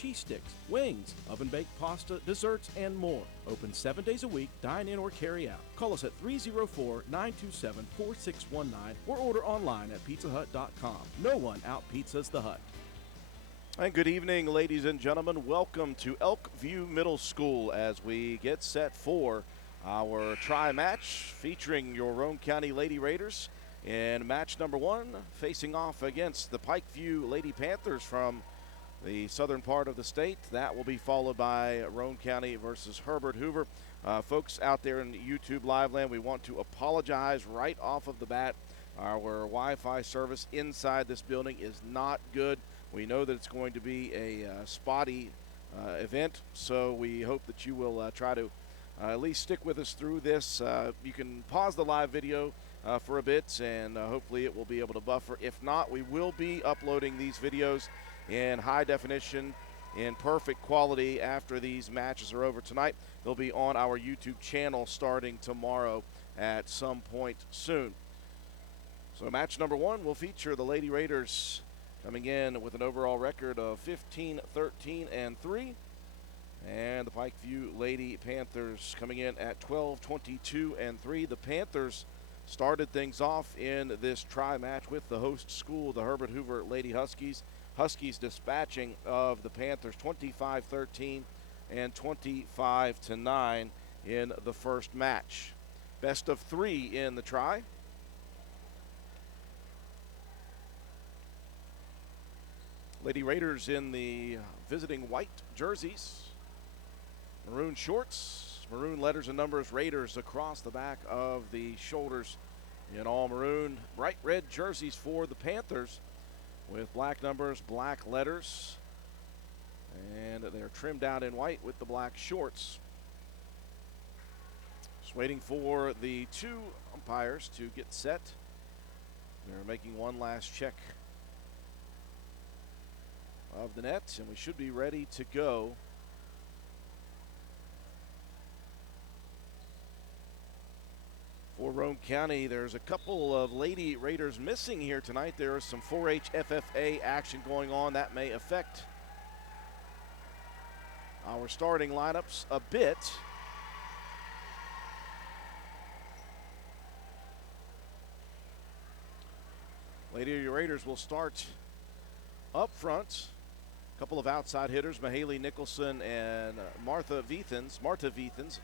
cheese sticks, wings, oven-baked pasta, desserts, and more. Open 7 days a week, dine in or carry out. Call us at 304-927-4619 or order online at pizzahut.com. No one out-pizzas the Hut. And good evening, ladies and gentlemen. Welcome to Elkview Middle School as we get set for our tri-match featuring your Roane County Lady Raiders in match number 1, facing off against the Pikeview Lady Panthers from the southern part of the state. That will be followed by Roane County versus Herbert Hoover. Folks out there in YouTube live land, we want to apologize right off of the bat. Our Wi-Fi service inside this building is not good. We know that it's going to be a spotty event, so we hope that you will try to at least stick with us through this. You can pause the live video for a bit, and hopefully it will be able to buffer. If not, we will be uploading these videos in high definition, in perfect quality after these matches are over tonight. They'll be on our YouTube channel starting tomorrow at some point soon. So match number 1 will feature the Lady Raiders coming in with an overall record of 15-13-3. And the Pikeview Lady Panthers coming in at 12-22-3. The Panthers started things off in this tri-match with the host school, the Herbert Hoover Lady Huskies. Huskies dispatching of the Panthers 25-13 and 25-9 in the first match. Best of 3 in the tri. Lady Raiders in the visiting white jerseys, maroon shorts, maroon letters and numbers, Raiders across the back of the shoulders in all maroon. Bright red jerseys for the Panthers with black numbers, black letters, and they're trimmed out in white with the black shorts. Just waiting for the 2 umpires to get set. They're making one last check of the net, and we should be ready to go. For Roane County, there's a couple of Lady Raiders missing here tonight. There is some 4-H FFA action going on that may affect our starting lineups a bit. Lady Raiders will start up front. A couple of outside hitters, Mahaley Nicholson and Martha Vethens,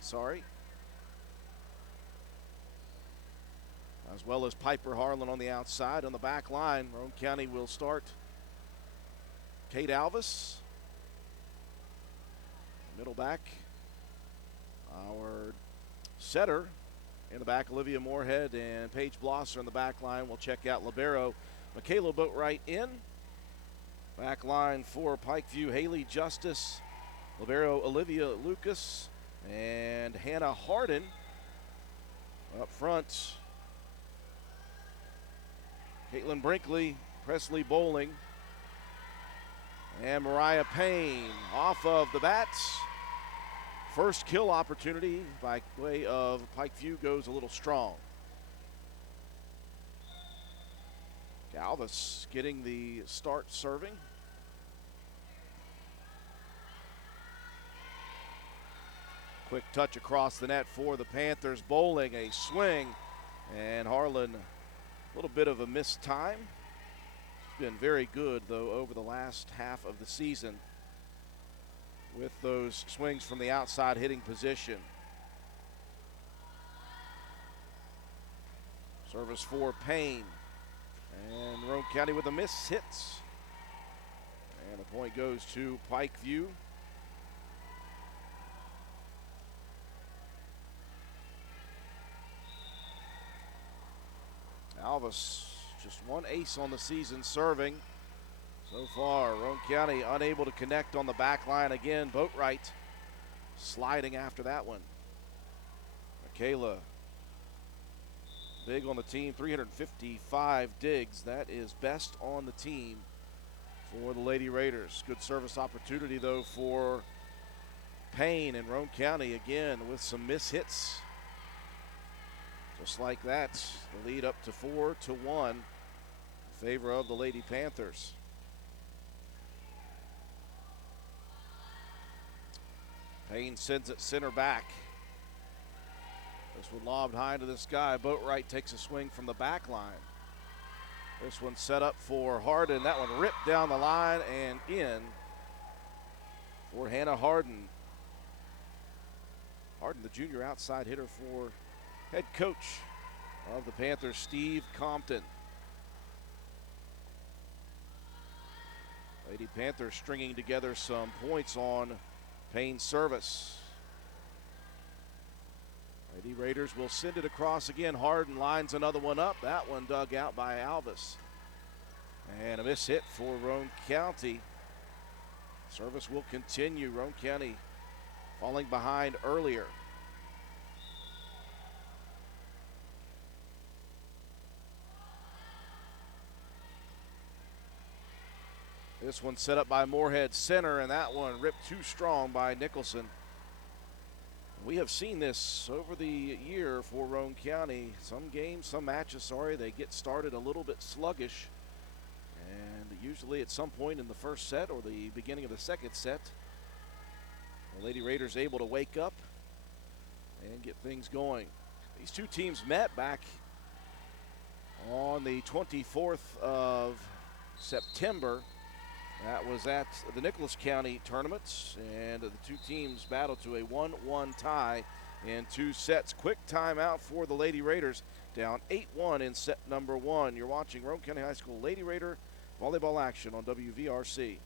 sorry. As well as Piper Harlan on the outside. On the back line, Roane County will start Kate Alvis, middle back. Our setter in the back, Olivia Moorhead, and Paige Blosser in the back line. We'll check out libero Michaela Boatwright in. Back line for Pikeview, Haley Justice, libero Olivia Lucas, and Hannah Harden. Up front, Caitlin Brinkley, Presley Bowling, and Mariah Payne off of the bats. First kill opportunity by way of Pikeview goes a little strong. Alvis getting the start serving. Quick touch across the net for the Panthers. Bowling a swing, and Harlan a little bit of a missed time. She's been very good, though, over the last half of the season with those swings from the outside hitting position. Service for Payne. And Roane County with a miss hits. And the point goes to Pikeview. Alvis, just one ace on the season serving so far. Roane County unable to connect on the back line again. Boatwright sliding after that one. Michaela, big on the team, 355 digs. That is best on the team for the Lady Raiders. Good service opportunity, though, for Payne and Roane County again with some miss hits. Just like that, the lead up to 4-1 in favor of the Lady Panthers. Payne sends it center back. This one lobbed high into the sky. Boatwright takes a swing from the back line. This one set up for Harden. That one ripped down the line and in for Hannah Harden. Harden, the junior outside hitter for head coach of the Panthers, Steve Compton. Lady Panthers stringing together some points on Payne's service. Lady Raiders will send it across again. Harden lines another one up. That one dug out by Alvis. And a miss hit for Roane County. Service will continue. Roane County falling behind earlier. This one set up by Moorhead center, and that one ripped too strong by Nicholson. We have seen this over the year for Roane County. Some games, some matches, they get started a little bit sluggish. And usually at some point in the first set or the beginning of the second set, the Lady Raiders able to wake up and get things going. These two teams met back on the 24th of September. That was at the Nicholas County tournaments, and the two teams battled to a 1-1 tie in 2 sets. Quick timeout for the Lady Raiders, down 8-1 in set number 1. You're watching Roane County High School Lady Raider volleyball action on WVRC.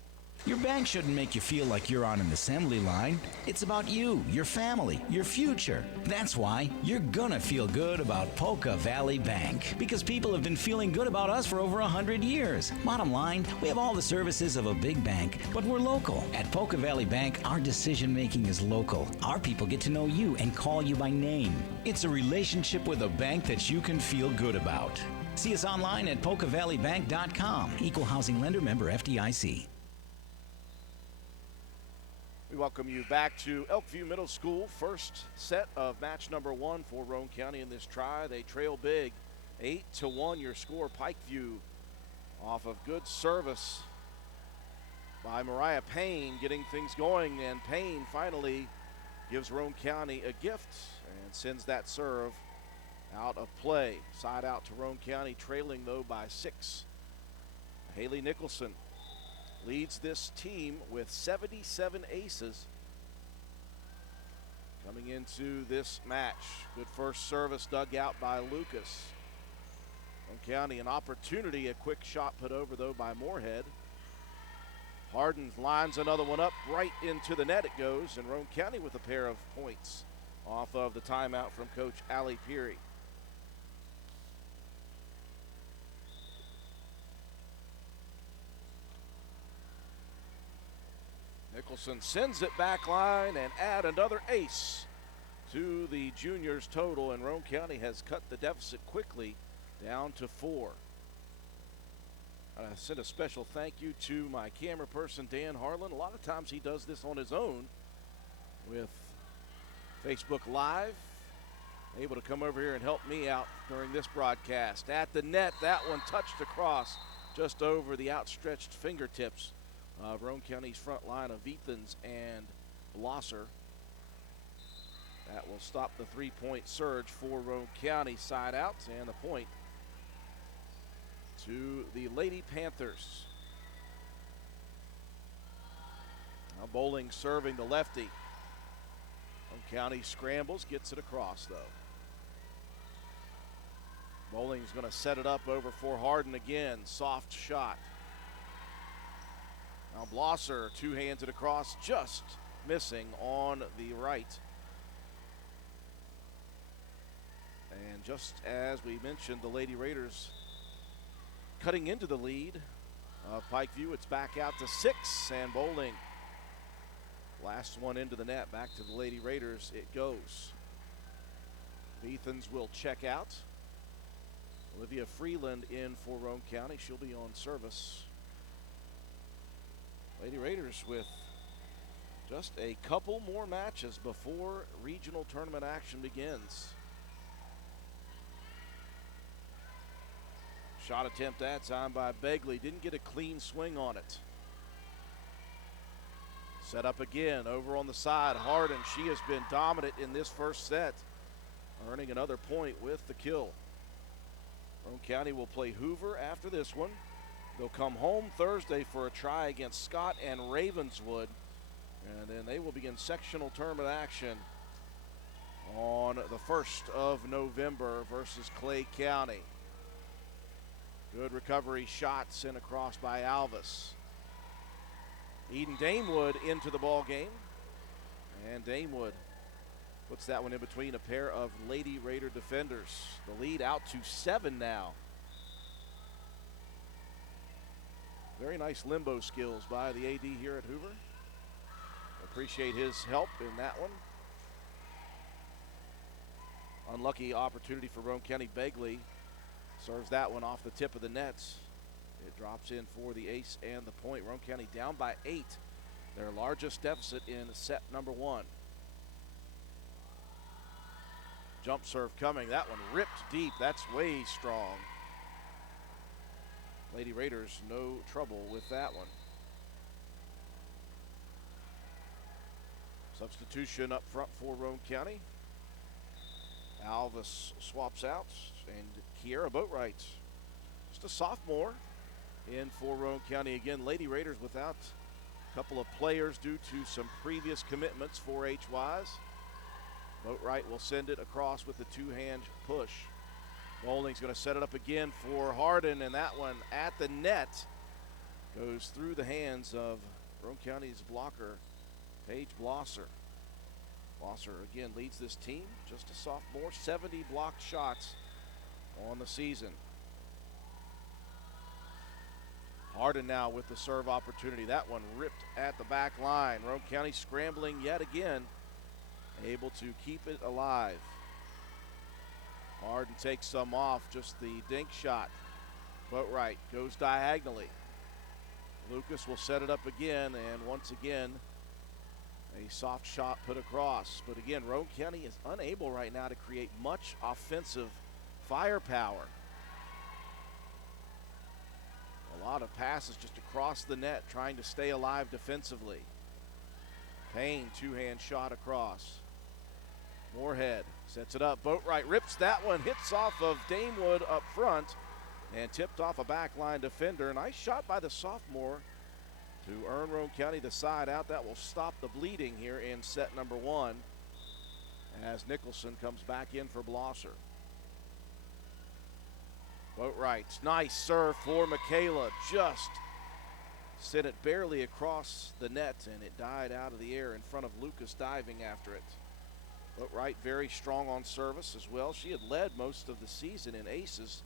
Your bank shouldn't make you feel like you're on an assembly line. It's about you, your family, your future. That's why you're gonna feel good about Polka Valley Bank, because people have been feeling good about us for over 100 years. Bottom line, we have all the services of a big bank, but we're local. At Polka Valley Bank, our decision making is local. Our people get to know you and call you by name. It's a relationship with a bank that you can feel good about. See us online at polkavalleybank.com. Equal housing lender, member FDIC. We welcome you back to Elkview Middle School. First set of match number 1 for Roane County in this try. They trail big, 8-1 your score. Pikeview off of good service by Mariah Payne getting things going, and Payne finally gives Roane County a gift and sends that serve out of play. Side out to Roane County, trailing though by 6. Haley Nicholson leads this team with 77 aces coming into this match. Good first service dug out by Lucas. Roane County an opportunity, a quick shot put over though by Moorhead. Harden lines another one up, right into the net it goes, and Roane County with a pair of points off of the timeout from Coach Allie Peary. Nicholson sends it back line and add another ace to the juniors total, and Roane County has cut the deficit quickly down to 4. I send a special thank you to my camera person, Dan Harlan. A lot of times he does this on his own with Facebook Live. Able to come over here and help me out during this broadcast. At the net, that one touched across just over the outstretched fingertips of Roane County's front line of Veethans and Blosser. That will stop the 3-point surge for Roane County. Side out, and the point to the Lady Panthers. Now Bowling serving the lefty. Roane County scrambles, gets it across though. Bowling's going to set it up over for Harden again. Soft shot. Now Blosser two-hands it across, just missing on the right. And just as we mentioned, the Lady Raiders cutting into the lead of Pikeview. It's back out to 6, and Bowling, last one into the net, back to the Lady Raiders it goes. Veethans will check out. Olivia Freeland in for Roane County. She'll be on service. Lady Raiders with just a couple more matches before regional tournament action begins. Shot attempt that time by Begley. Didn't get a clean swing on it. Set up again, over on the side. Harden, she has been dominant in this first set, earning another point with the kill. Roane County will play Hoover after this one. They'll come home Thursday for a try against Scott and Ravenswood, and then they will begin sectional tournament action on the 1st of November versus Clay County. Good recovery shot sent across by Alvis. Eden Damewood into the ball game, and Damewood puts that one in between a pair of Lady Raider defenders. The lead out to 7 now. Very nice limbo skills by the AD here at Hoover. Appreciate his help in that one. Unlucky opportunity for Roane County. Begley serves that one off the tip of the nets. It drops in for the ace and the point. Roane County down by 8, their largest deficit in set number 1. Jump serve coming. That one ripped deep. That's way strong. Lady Raiders, no trouble with that one. Substitution up front for Roane County. Alvis swaps out, and Kiera Boatwright, just a sophomore, in for Roane County again. Lady Raiders without a couple of players due to some previous commitments for HYs. Boatwright will send it across with the two-hand push. Bowling's going to set it up again for Harden, and that one at the net goes through the hands of Roane County's blocker, Paige Blosser. Blosser again leads this team, just a sophomore, 70 blocked shots on the season. Harden now with the serve opportunity. That one ripped at the back line. Roane County scrambling yet again, able to keep it alive. Harden takes some off, just the dink shot. Boatwright goes diagonally. Lucas will set it up again, and once again, a soft shot put across. But again, Roane County is unable right now to create much offensive firepower. A lot of passes just across the net, trying to stay alive defensively. Payne, two-hand shot across. Moorhead sets it up. Boatwright rips that one, hits off of Damewood up front, and tipped off a backline defender. Nice shot by the sophomore to earn Roane County the side out. That will stop the bleeding here in set number 1 as Nicholson comes back in for Blosser. Boatwright, nice serve for Michaela. Just sent it barely across the net, and it died out of the air in front of Lucas diving after it. Boatwright very strong on service as well. She had led most of the season in aces.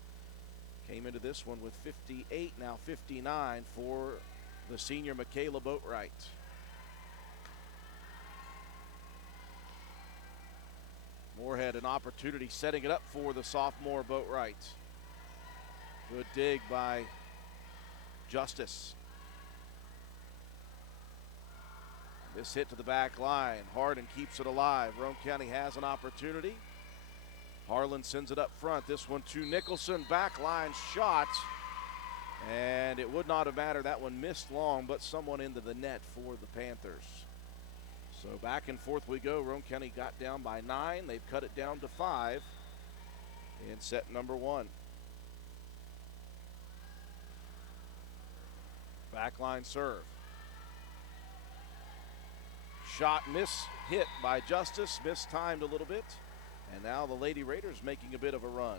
Came into this one with 58, now 59 for the senior Michaela Boatwright. Moorhead an opportunity setting it up for the sophomore Boatwright. Good dig by Justice. This hit to the back line. Harden keeps it alive. Roane County has an opportunity. Harlan sends it up front. This one to Nicholson. Back line shot. And it would not have mattered. That one missed long, but someone into the net for the Panthers. So back and forth we go. Roane County got down by 9. They've cut it down to 5 in set number 1. Backline serve. Shot hit by Justice, mistimed a little bit. And now the Lady Raiders making a bit of a run.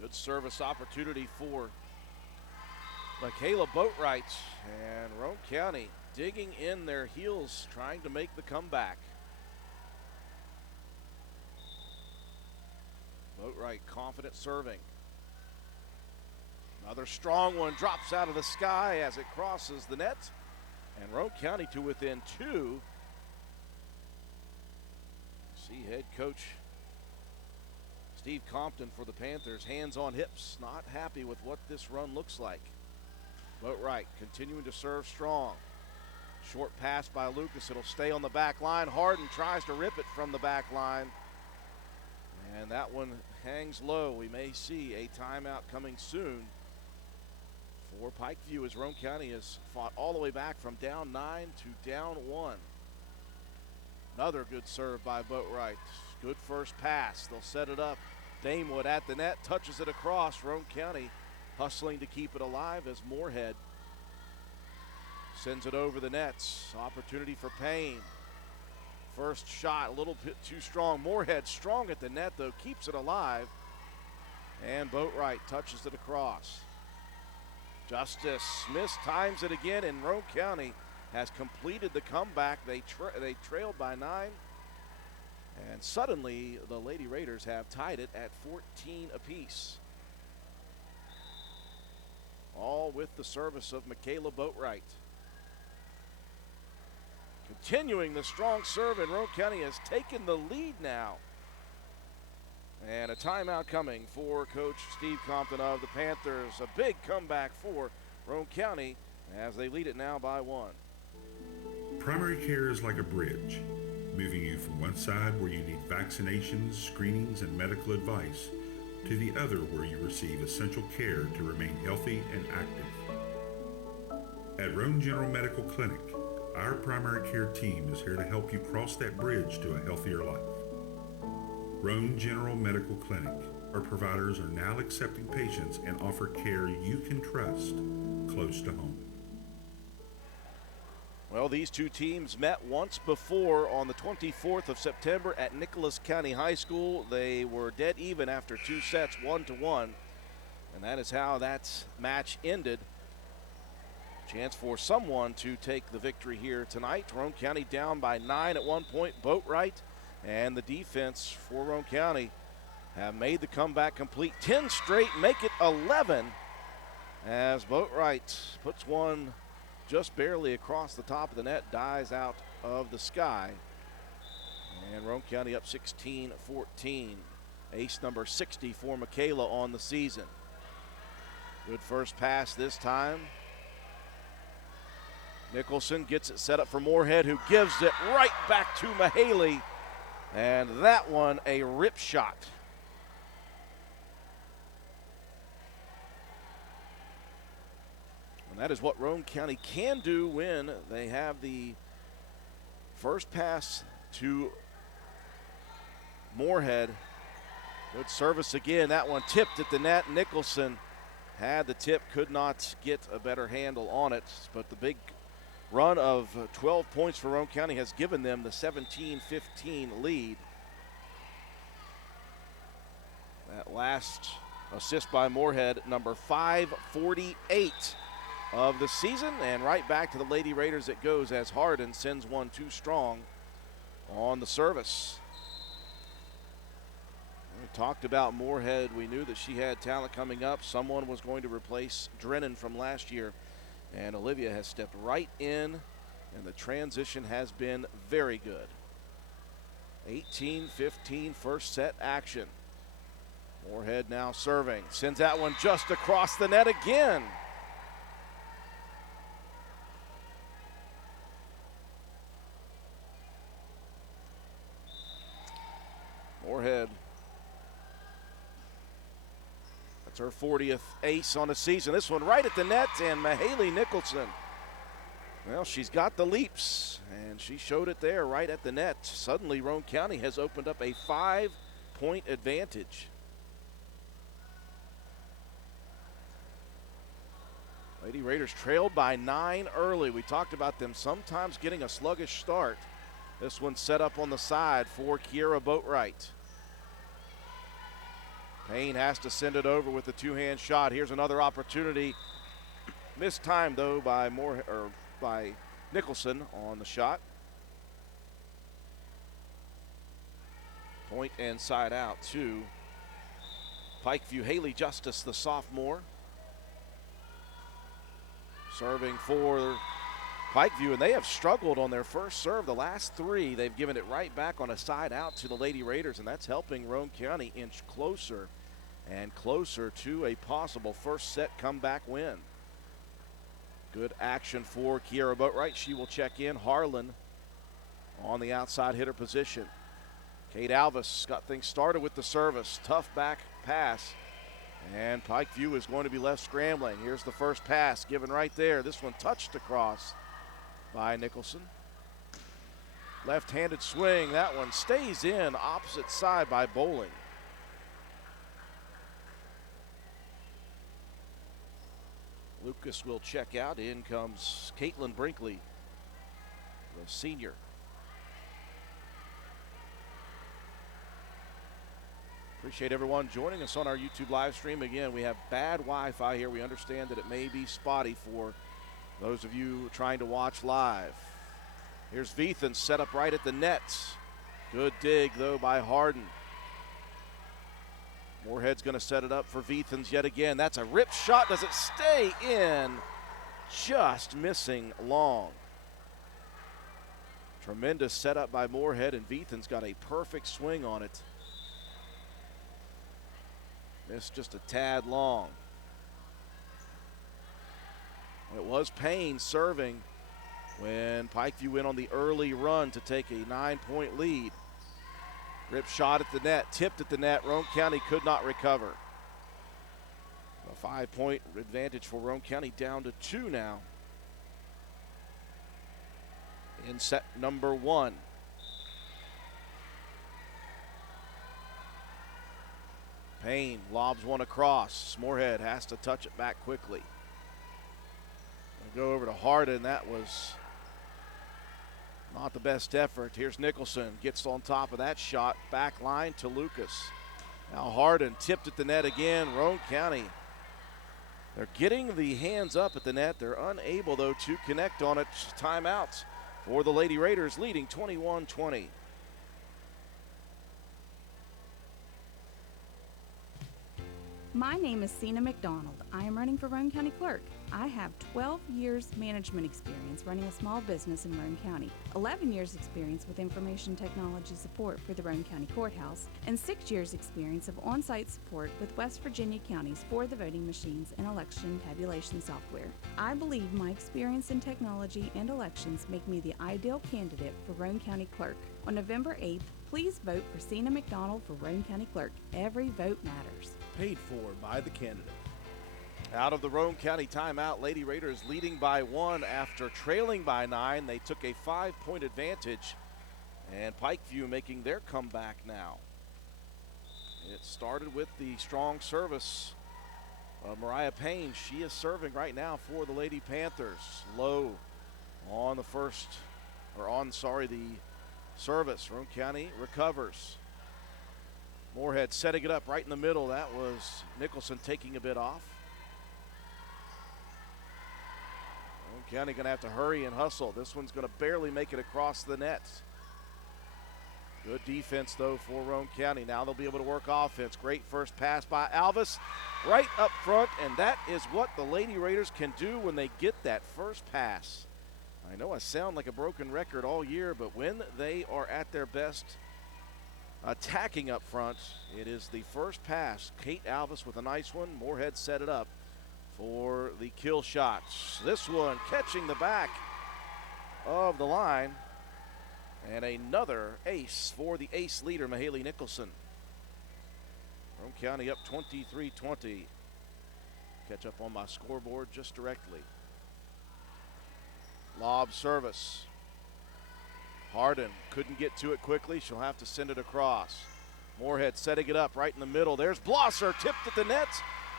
Good service opportunity for Michaela Boatwright, and Roane County digging in their heels, trying to make the comeback. Boatwright confident serving. Another strong one drops out of the sky as it crosses the net, and Roane County to within 2. See head coach Steve Compton for the Panthers, hands on hips, not happy with what this run looks like. Boatwright continuing to serve strong. Short pass by Lucas, it'll stay on the back line. Harden tries to rip it from the back line. And that one hangs low. We may see a timeout coming soon for Pikeview as Roane County has fought all the way back from down 9 to down 1. Another good serve by Boatwright. Good first pass. They'll set it up. Damewood at the net, touches it across. Roane County hustling to keep it alive as Moorhead sends it over the nets. Opportunity for Payne. First shot a little bit too strong. Moorhead strong at the net though, keeps it alive. And Boatwright touches it across. Justice mistimes it again, and Roane County has completed the comeback. They trailed by 9. And suddenly the Lady Raiders have tied it at 14 apiece. All with the service of Michaela Boatwright. Continuing the strong serve, and Roane County has taken the lead now. And a timeout coming for Coach Steve Compton of the Panthers. A big comeback for Roane County as they lead it now by 1. Primary care is like a bridge, moving you from one side where you need vaccinations, screenings, and medical advice to the other where you receive essential care to remain healthy and active. At Roane General Medical Clinic, our primary care team is here to help you cross that bridge to a healthier life. Roane General Medical Clinic, our providers are now accepting patients and offer care you can trust close to home. Well, these two teams met once before on the 24th of September at Nicholas County High School. They were dead even after 2 sets, 1-1. And that is how that match ended. Chance for someone to take the victory here tonight. Roane County down by 9 at one point. Boatwright and the defense for Roane County have made the comeback complete. 10 straight, make it 11 as Boatwright puts one just barely across the top of the net, dies out of the sky. And Roane County up 16-14. Ace number 60 for Michaela on the season. Good first pass this time. Nicholson gets it set up for Moorhead, who gives it right back to Mahaley. And that one a rip shot. And that is what Roane County can do when they have the first pass to Moorhead. Good service again. That one tipped at the net. Nicholson had the tip, could not get a better handle on it. But the big run of 12 points for Roane County has given them the 17-15 lead. That last assist by Moorhead, number 548 of the season, and right back to the Lady Raiders it goes as Hardin sends one too strong on the service. We talked about Moorhead. We knew that she had talent coming up. Someone was going to replace Drennan from last year, and Olivia has stepped right in, and the transition has been very good. 18-15 first set action. Moorhead now serving, sends that one just across the net again. Moorhead, that's her 40th ace on the season. This one right at the net, and Mahaley Nicholson, well, she's got the leaps, and she showed it there right at the net. Suddenly, Roane County has opened up a 5-point advantage. Lady Raiders trailed by 9 early. We talked about them sometimes getting a sluggish start. This one set up on the side for Kiera Boatwright. Payne has to send it over with a two-hand shot. Here's another opportunity. Missed time though by Nicholson on the shot. Point and side out to Pikeview. Haley Justice, the sophomore, serving for Pikeview, and they have struggled on their first serve. The last 3, they've given it right back on a side out to the Lady Raiders, and that's helping Roane County inch closer and closer to a possible first set comeback win. Good action for Kiera Boatwright. She will check in. Harlan on the outside hitter position. Kate Alvis got things started with the service. Tough back pass. And Pikeview is going to be left scrambling. Here's the first pass given right there. This one touched across by Nicholson. Left-handed swing. That one stays in opposite side by Bowling. Lucas will check out. In comes Caitlin Brinkley, the senior. Appreciate everyone joining us on our YouTube live stream. Again, we have bad Wi-Fi here. We understand that it may be spotty for those of you trying to watch live. Here's Veethan set up right at the net. Good dig, though, by Harden. Moorhead's going to set it up for Veethans yet again. That's a rip shot. Does it stay in? Just missing long. Tremendous setup by Moorhead, and Veethan's got a perfect swing on it. Missed just a tad long. It was Payne serving when Pikeview went on the early run to take a 9-point lead. Rip shot at the net, tipped at the net. Roane County could not recover. A 5-point advantage for Roane County, down to 2 now in set number 1. Payne lobs one across. Moorhead has to touch it back quickly. Go over to Harden. That was not the best effort. Here's Nicholson. Gets on top of that shot. Back line to Lucas. Now Harden tipped at the net again. Roane County. They're getting the hands up at the net. They're unable, though, to connect on it. Timeout for the Lady Raiders, leading 21-20. My name is Sina McDonald. I am running for Roane County Clerk. I have 12 years management experience running a small business in Roane County, 11 years experience with information technology support for the Roane County Courthouse, and 6 years experience of on-site support with West Virginia counties for the voting machines and election tabulation software. I believe my experience in technology and elections make me the ideal candidate for Roane County Clerk. On November 8th, please vote for Sina McDonald for Roane County Clerk. Every vote matters. Paid for by the candidate. Out of the Roane County timeout, Lady Raiders leading by 1 after trailing by 9. They took a 5-point advantage, and Pikeview making their comeback now. It started with the strong service of Mariah Payne. She is serving right now for the Lady Panthers. Low on the the service. Roane County recovers. Moorhead setting it up right in the middle. That was Nicholson taking a bit off. Roane County going to have to hurry and hustle. This one's going to barely make it across the net. Good defense, though, for Roane County. Now they'll be able to work offense. Great first pass by Alvis right up front, and that is what the Lady Raiders can do when they get that first pass. I know I sound like a broken record all year, but when they are at their best attacking up front, it is the first pass. Kate Alvis with a nice one. Moorhead set it up for the kill shots. This one catching the back of the line. And another ace for the ace leader, Mahaley Nicholson. Roane County up 23-20. Catch up on my scoreboard just directly. Lob service. Harden couldn't get to it quickly. She'll have to send it across. Moorhead setting it up right in the middle. There's Blosser tipped at the net,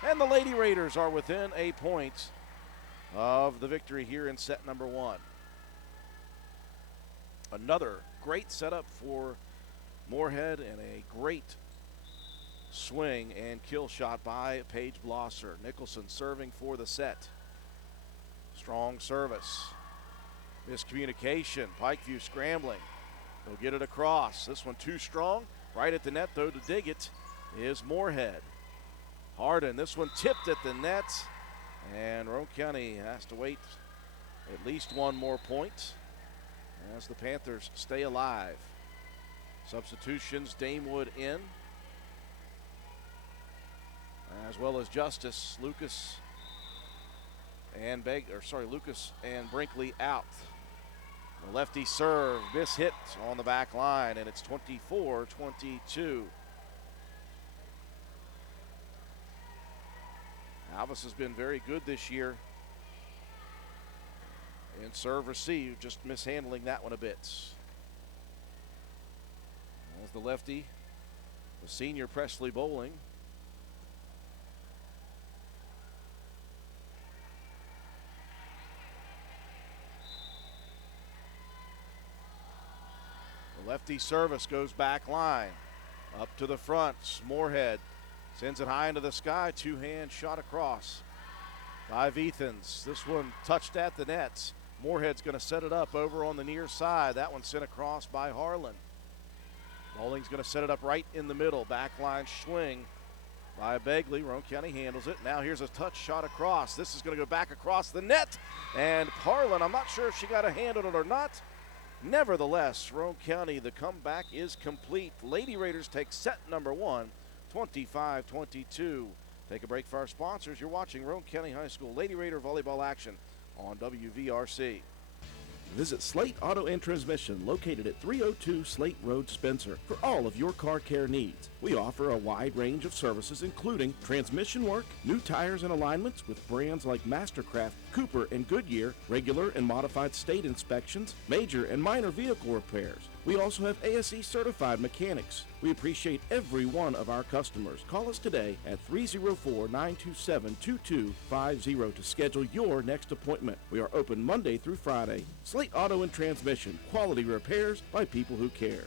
and the Lady Raiders are within a point of the victory here in set number 1. Another great setup for Moorhead and a great swing and kill shot by Paige Blosser. Nicholson serving for the set. Strong service. Miscommunication. Pikeview scrambling. They'll get it across. This one too strong. Right at the net, though, to dig it is Moorhead. Harden, this one tipped at the net. And Roane County has to wait at least one more point as the Panthers stay alive. Substitutions, Damewood in, as well as Justice. Lucas and Brinkley out. The lefty serve, miss hit on the back line, and it's 24-22. Alvis has been very good this year in serve receive, just mishandling that one a bit. As the lefty, the senior Presley Bowling. The lefty service goes back line, up to the front. Moorhead sends it high into the sky, two-hand shot across by Ethans. This one touched at the nets. Moorhead's going to set it up over on the near side. That one sent across by Harlan. Bowling's going to set it up right in the middle. Backline swing by Begley. Roane County handles it. Now here's a touch shot across. This is going to go back across the net. And Harlan, I'm not sure if she got a hand on it or not. Nevertheless, Roane County, the comeback is complete. Lady Raiders take set number 1, 25-22. Take a break for our sponsors. You're watching Roane County High School Lady Raider volleyball action on WVRC. Visit Slate Auto and Transmission, located at 302 Slate Road, Spencer, for all of your car care needs. We offer a wide range of services, including transmission work, new tires and alignments with brands like Mastercraft, Cooper, and Goodyear, regular and modified state inspections, major and minor vehicle repairs. We also have ASE certified mechanics. We appreciate every one of our customers. Call us today at 304-927-2250 to schedule your next appointment. We are open Monday through Friday. Slate Auto and Transmission, quality repairs by people who care.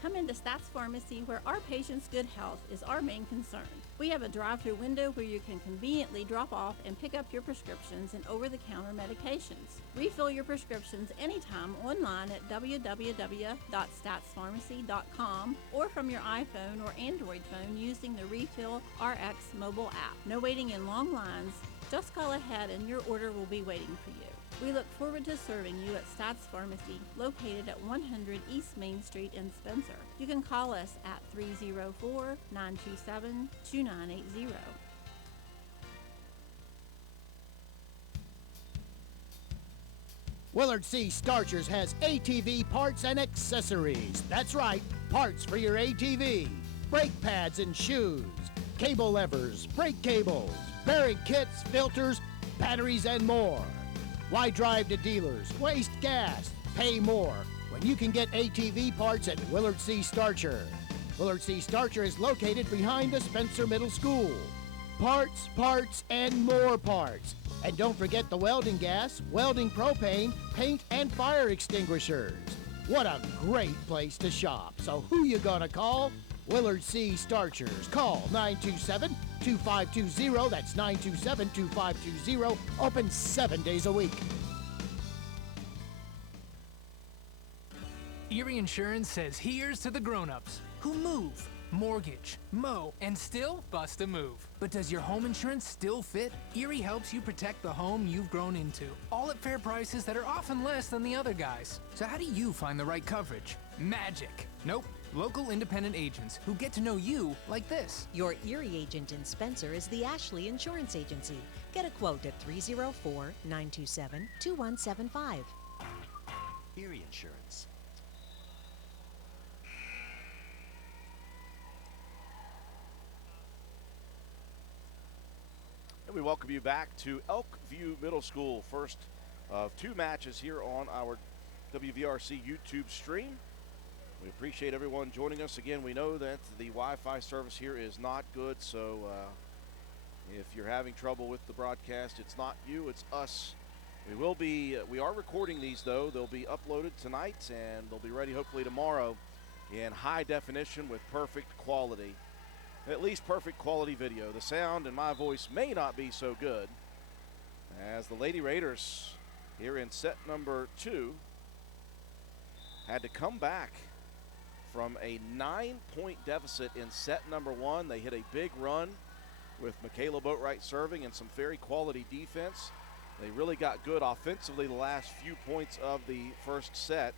Come into Stats Pharmacy, where our patients' good health is our main concern. We have a drive-through window where you can conveniently drop off and pick up your prescriptions and over-the-counter medications. Refill your prescriptions anytime online at www.statspharmacy.com or from your iPhone or Android phone using the Refill RX mobile app. No waiting in long lines. Just call ahead and your order will be waiting for you. We look forward to serving you at Stats Pharmacy, located at 100 East Main Street in Spencer. You can call us at 304-927-2980. Willard C. Starchers has ATV parts and accessories. That's right, parts for your ATV. Brake pads and shoes, cable levers, brake cables, bearing kits, filters, batteries, and more. Why drive to dealers, waste gas, pay more when you can get ATV parts at Willard C. Starcher? Willard C. Starcher is located behind the Spencer Middle School. Parts, parts, and more parts. And don't forget the welding gas, welding propane, paint, and fire extinguishers. What a great place to shop. So who you gonna call? Willard C. Starchers. Call 927-2520. That's 927-2520. Open 7 days a week. Erie Insurance says here's to the grown-ups who move, mortgage, mow, and still bust a move. But does your home insurance still fit? Erie helps you protect the home you've grown into, all at fair prices that are often less than the other guys. So how do you find the right coverage? Magic. Nope. Local independent agents who get to know you like this. Your Erie agent in Spencer is the Ashley Insurance Agency. Get a quote at 304-927-2175. Erie Insurance. And we welcome you back to Elkview Middle School. First of 2 matches here on our WVRC YouTube stream. We appreciate everyone joining us. Again, we know that the Wi-Fi service here is not good, so if you're having trouble with the broadcast, it's not you, it's us. We are recording these, though. They'll be uploaded tonight, and they'll be ready hopefully tomorrow in high definition with perfect quality. At least perfect quality video. The sound and my voice may not be so good, as the Lady Raiders here in set number 2 had to come back from a 9-point deficit in set number 1. They hit a big run with Michaela Boatwright serving and some very quality defense. They really got good offensively the last few points of the first set,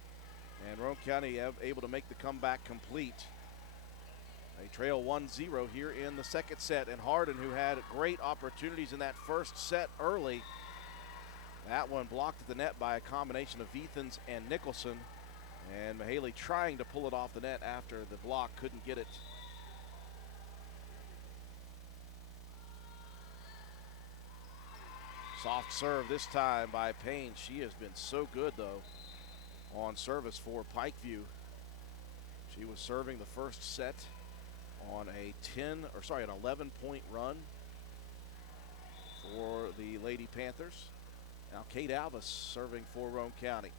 and Roane County able to make the comeback complete. They trail 1-0 here in the second set, and Hardin, who had great opportunities in that first set early, that one blocked at the net by a combination of Vethens and Nicholson, and Mahaley trying to pull it off the net after the block, couldn't get it. Soft serve this time by Payne. She has been so good, though, on service for Pikeview. She was serving the first set on an 11-point run for the Lady Panthers. Now Kate Alvis serving for Roane County.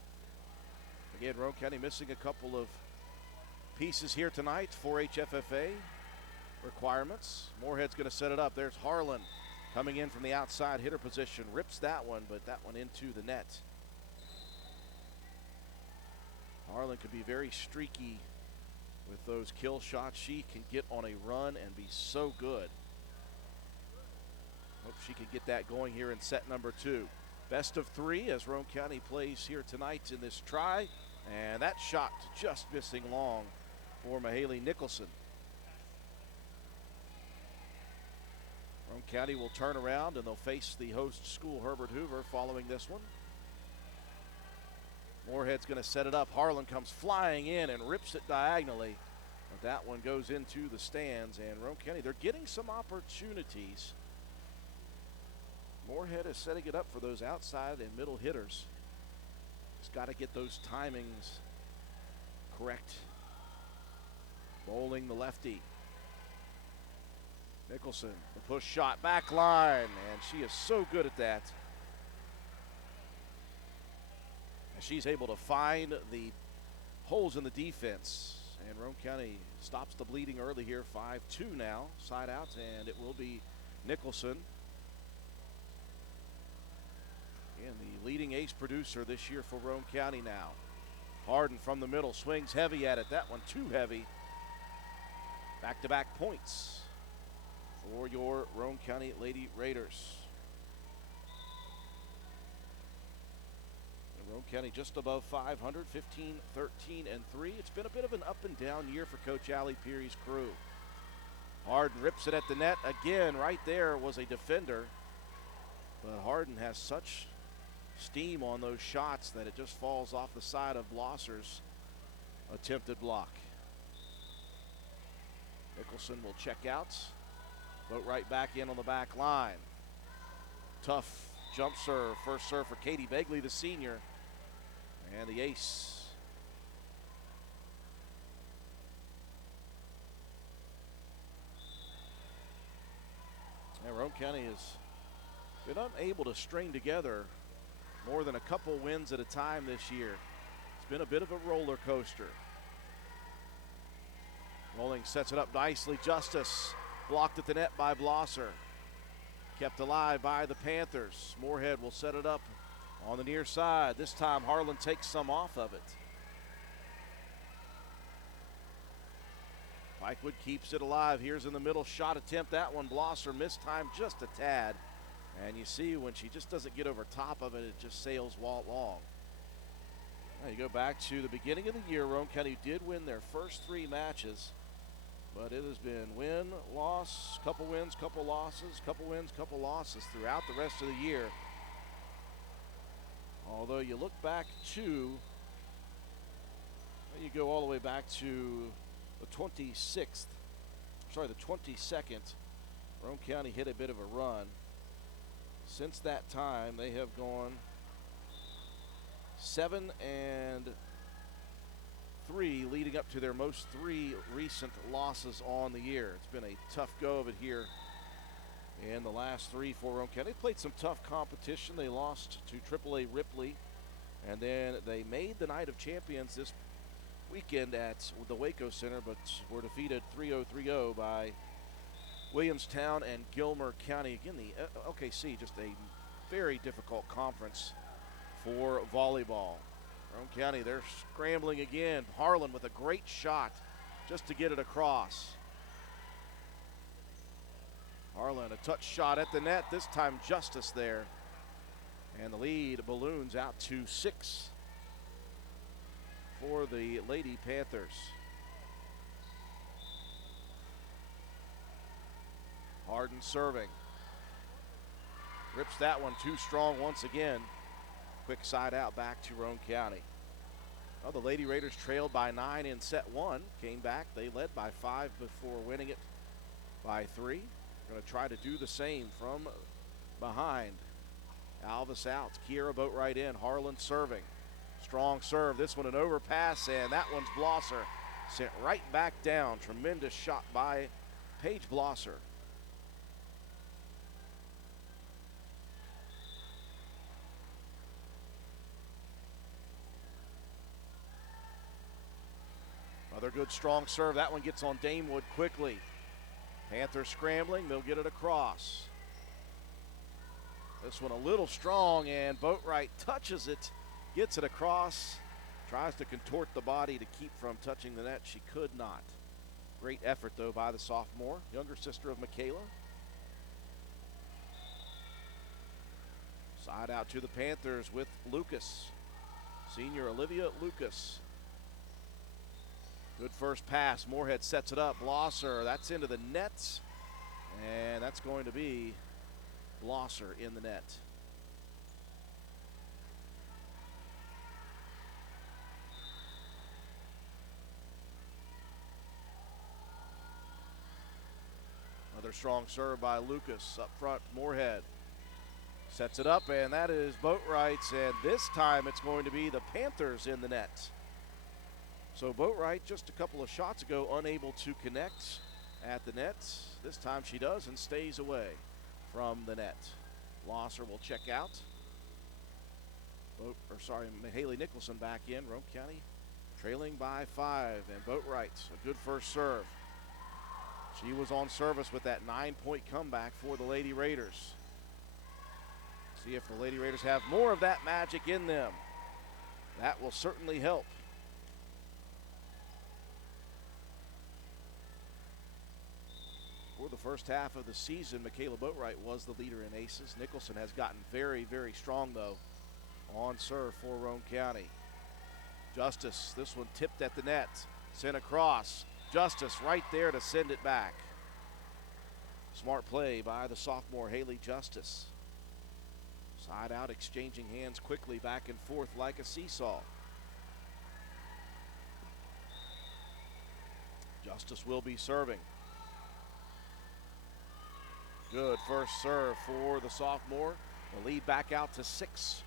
Again, Roane County missing a couple of pieces here tonight for HFFA requirements. Moorhead's going to set it up. There's Harlan coming in from the outside hitter position. Rips that one, but that one into the net. Harlan could be very streaky with those kill shots. She can get on a run and be so good. Hope she can get that going here in set number 2. Best of 3 as Roane County plays here tonight in this try. And that shot just missing long for Mahaley Nicholson. Roane County will turn around and they'll face the host school, Herbert Hoover, following this one. Moorhead's going to set it up. Harlan comes flying in and rips it diagonally. But that one goes into the stands, and Roane County, they're getting some opportunities. Moorhead is setting it up for those outside and middle hitters. Just got to get those timings correct. Bowling the lefty. Nicholson, the push shot, back line, and she is so good at that. And she's able to find the holes in the defense. And Roane County stops the bleeding early here, 5-2 now, side out, and it will be Nicholson. And the leading ace producer this year for Roane County now. Hardin from the middle, swings heavy at it. That one too heavy. Back-to-back points for your Roane County Lady Raiders. And Roane County just above 500, 15, 13, and 3. It's been a bit of an up and down year for Coach Allie Peary's crew. Hardin rips it at the net. Again, right there was a defender. But Hardin has such steam on those shots that it just falls off the side of Blosser's attempted block. Nicholson will check out. Boat right back in on the back line. Tough jump serve. First serve for Katie Begley, the senior. And the ace. And Roane County has been unable to string together more than a couple wins at a time this year. It's been a bit of a roller coaster. Rolling sets it up nicely. Justice blocked at the net by Blosser. Kept alive by the Panthers. Moorhead will set it up on the near side. This time Harlan takes some off of it. Pikewood keeps it alive. Here's in the middle shot attempt. That one Blosser missed time just a tad. And you see when she just doesn't get over top of it, it just sails long. Now you go back to the beginning of the year. Roane County did win their first 3 matches. But it has been win, loss, couple wins, couple losses, couple wins, couple losses throughout the rest of the year. Although you look back to, you go all the way back to the 22nd. Roane County hit a bit of a run. Since that time, they have gone 7-3, leading up to their most 3 recent losses on the year. It's been a tough go of it here in the last 3 for Roane County. They played some tough competition. They lost to AAA Ripley, and then they made the Night of Champions this weekend at the Waco Center, but were defeated 3-0 by Williamstown and Gilmer County. Again, the OKC, just a very difficult conference for volleyball. Roane County, they're scrambling again. Harlan with a great shot just to get it across. Harlan, a touch shot at the net. This time Justice there. And the lead balloons out to 6 for the Lady Panthers. Harden serving. Rips that one too strong once again. Quick side out back to Roane County. Well, the Lady Raiders trailed by 9 in set 1. Came back. They led by 5 before winning it by 3. Going to try to do the same from behind. Alvis out. Kiera Boatwright in. Harlan serving. Strong serve. This one an overpass, and that one's Blosser. Sent right back down. Tremendous shot by Paige Blosser. Another good strong serve. That one gets on Damewood quickly. Panthers scrambling. They'll get it across. This one a little strong, and Boatwright touches it, gets it across, tries to contort the body to keep from touching the net. She could not. Great effort, though, by the sophomore, younger sister of Michaela. Side out to the Panthers with Lucas. Senior Olivia Lucas. Good first pass. Moorhead sets it up. Blosser, that's into the net. And that's going to be Blosser in the net. Another strong serve by Lucas. Up front, Moorhead sets it up, and that is Boatwright's. And this time it's going to be the Panthers in the net. So Boatwright, just a couple of shots ago, unable to connect at the net. This time she does and stays away from the net. Blosser will check out. Haley Nicholson back in. Roane County trailing by 5. And Boatwright, a good first serve. She was on service with that 9-point comeback for the Lady Raiders. See if the Lady Raiders have more of that magic in them. That will certainly help. For the first half of the season, Michaela Boatwright was the leader in aces. Nicholson has gotten very, very strong, though, on serve for Roane County. Justice, this one tipped at the net, sent across. Justice right there to send it back. Smart play by the sophomore Haley Justice. Side out, exchanging hands quickly back and forth like a seesaw. Justice will be serving. Good first serve for the sophomore. The lead back out to 6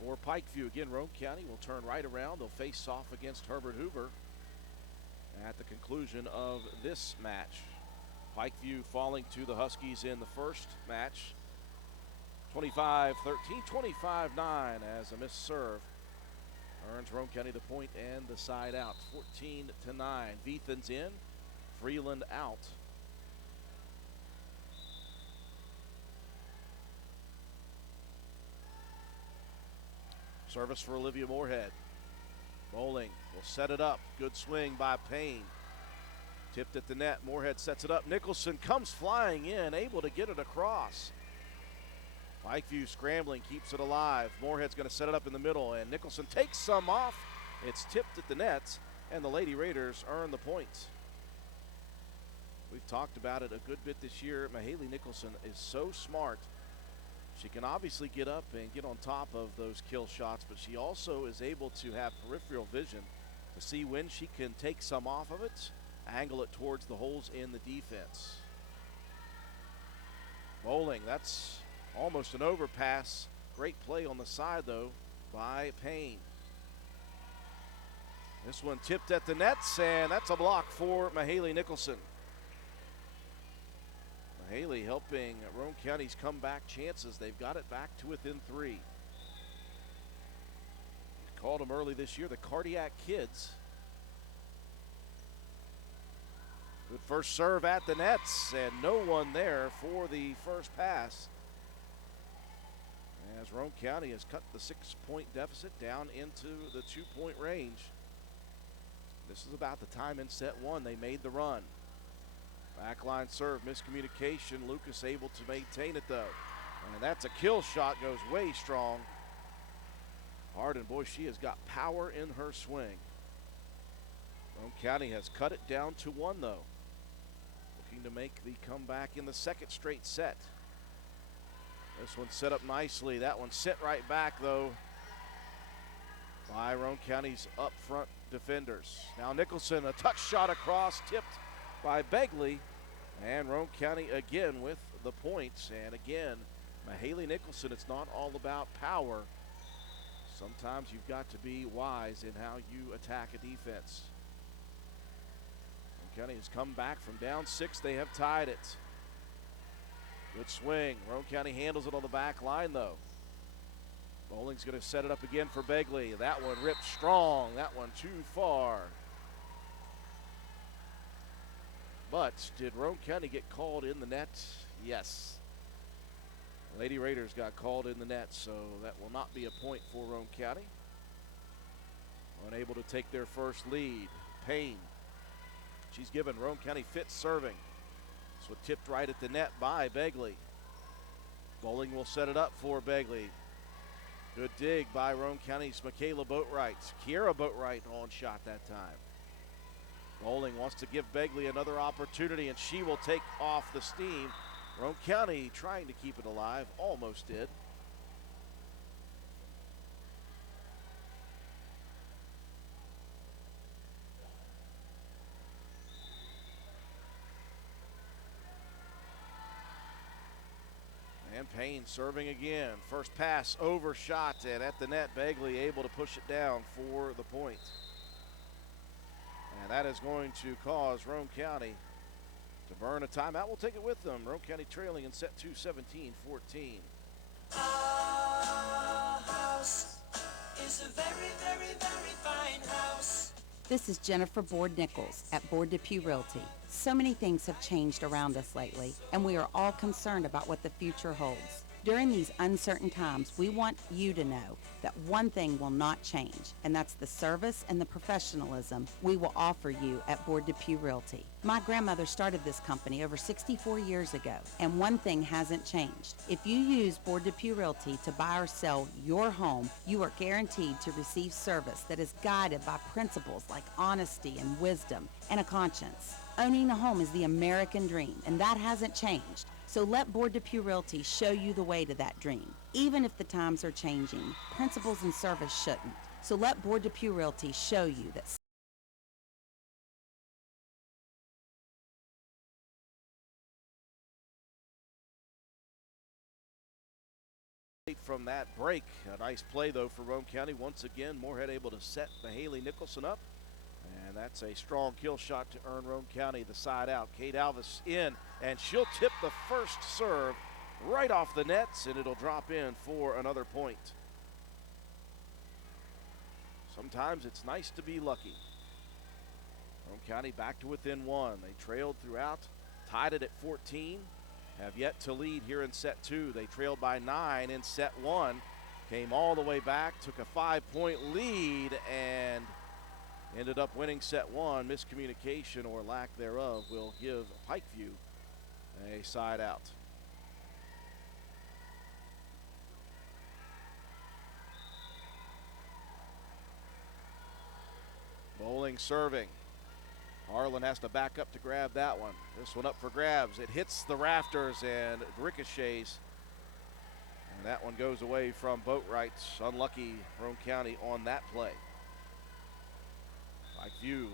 for Pikeview. Again, Roane County will turn right around. They'll face off against Herbert Hoover at the conclusion of this match. Pikeview falling to the Huskies in the first match. 25-13, 25-9 as a missed serve earns Roane County the point and the side out. 14-9. Veethan's in, Freeland out. Service for Olivia Moorhead. Bowling will set it up. Good swing by Payne. Tipped at the net. Moorhead sets it up. Nicholson comes flying in, able to get it across. Pikeview scrambling, keeps it alive. Moorhead's going to set it up in the middle, and Nicholson takes some off. It's tipped at the net, and the Lady Raiders earn the point. We've talked about it a good bit this year. Mahaley Nicholson is so smart. She can obviously get up and get on top of those kill shots, but she also is able to have peripheral vision to see when she can take some off of it, angle it towards the holes in the defense. Bowling, that's almost an overpass. Great play on the side, though, by Payne. This one tipped at the nets, and that's a block for Mahaley Nicholson. Haley helping Roane County's comeback chances. They've got it back to within 3. Called them early this year, the Cardiac Kids. Good first serve at the nets, and no one there for the first pass. As Roane County has cut the 6-point deficit down into the 2-point range. This is about the time in set 1 they made the run. Backline serve, miscommunication. Lucas able to maintain it, though. And that's a kill shot, goes way strong. Harden, boy, she has got power in her swing. Roane County has cut it down to 1, though. We'll looking to make the comeback in the second straight set. This one set up nicely. That one sent right back, though, by Roane County's up front defenders. Now Nicholson, a touch shot across, tipped by Begley. And Roane County again with the points. And again, Mahaley Nicholson, it's not all about power. Sometimes you've got to be wise in how you attack a defense. Roane County has come back from down 6. They have tied it. Good swing. Roane County handles it on the back line, though. Bowling's going to set it up again for Begley. That one ripped strong. That one too far. But did Roane County get called in the net? Yes. Lady Raiders got called in the net, so that will not be a point for Roane County. Unable to take their first lead. Payne. She's given Roane County fit serving. So tipped right at the net by Begley. Bowling will set it up for Begley. Good dig by Roane County's Michaela Boatwright. Kiera Boatwright on shot that time. Bowling wants to give Begley another opportunity, and she will take off the steam. Roane County trying to keep it alive, almost did. And Payne serving again. First pass overshot, and at the net, Begley able to push it down for the point. And that is going to cause Roane County to burn a timeout. We'll take it with them. Roane County trailing in set 2, 17-14. Our house is a very, very, very fine house. This is Jennifer Board-Nichols at Board Depew Realty. So many things have changed around us lately, and we are all concerned about what the future holds. During these uncertain times, we want you to know that one thing will not change, and that's the service and the professionalism we will offer you at Board Depew Realty. My grandmother started this company over 64 years ago, and one thing hasn't changed. If you use Board Depew Realty to buy or sell your home, you are guaranteed to receive service that is guided by principles like honesty and wisdom and a conscience. Owning a home is the American dream, and that hasn't changed. So let Board Depew Realty show you the way to that dream. Even if the times are changing, principles and service shouldn't. So let Board Depew Realty show you that. From that break, a nice play though for Roane County. Once again, Moorhead able to set Mahaley Nicholson up. And that's a strong kill shot to earn Roane County the side out. Kate Alvis in, and she'll tip the first serve right off the nets, and it'll drop in for another point. Sometimes it's nice to be lucky. Roane County back to within 1. They trailed throughout, tied it at 14, have yet to lead here in set 2. They trailed by 9 in set 1, came all the way back, took a 5-point lead, and ended up winning set 1. Miscommunication or lack thereof will give Pikeview a side out. Bowling serving. Harlan has to back up to grab that one. This one up for grabs. It hits the rafters and ricochets. And that one goes away from Boatwright. Unlucky Roane County on that play. Pikeview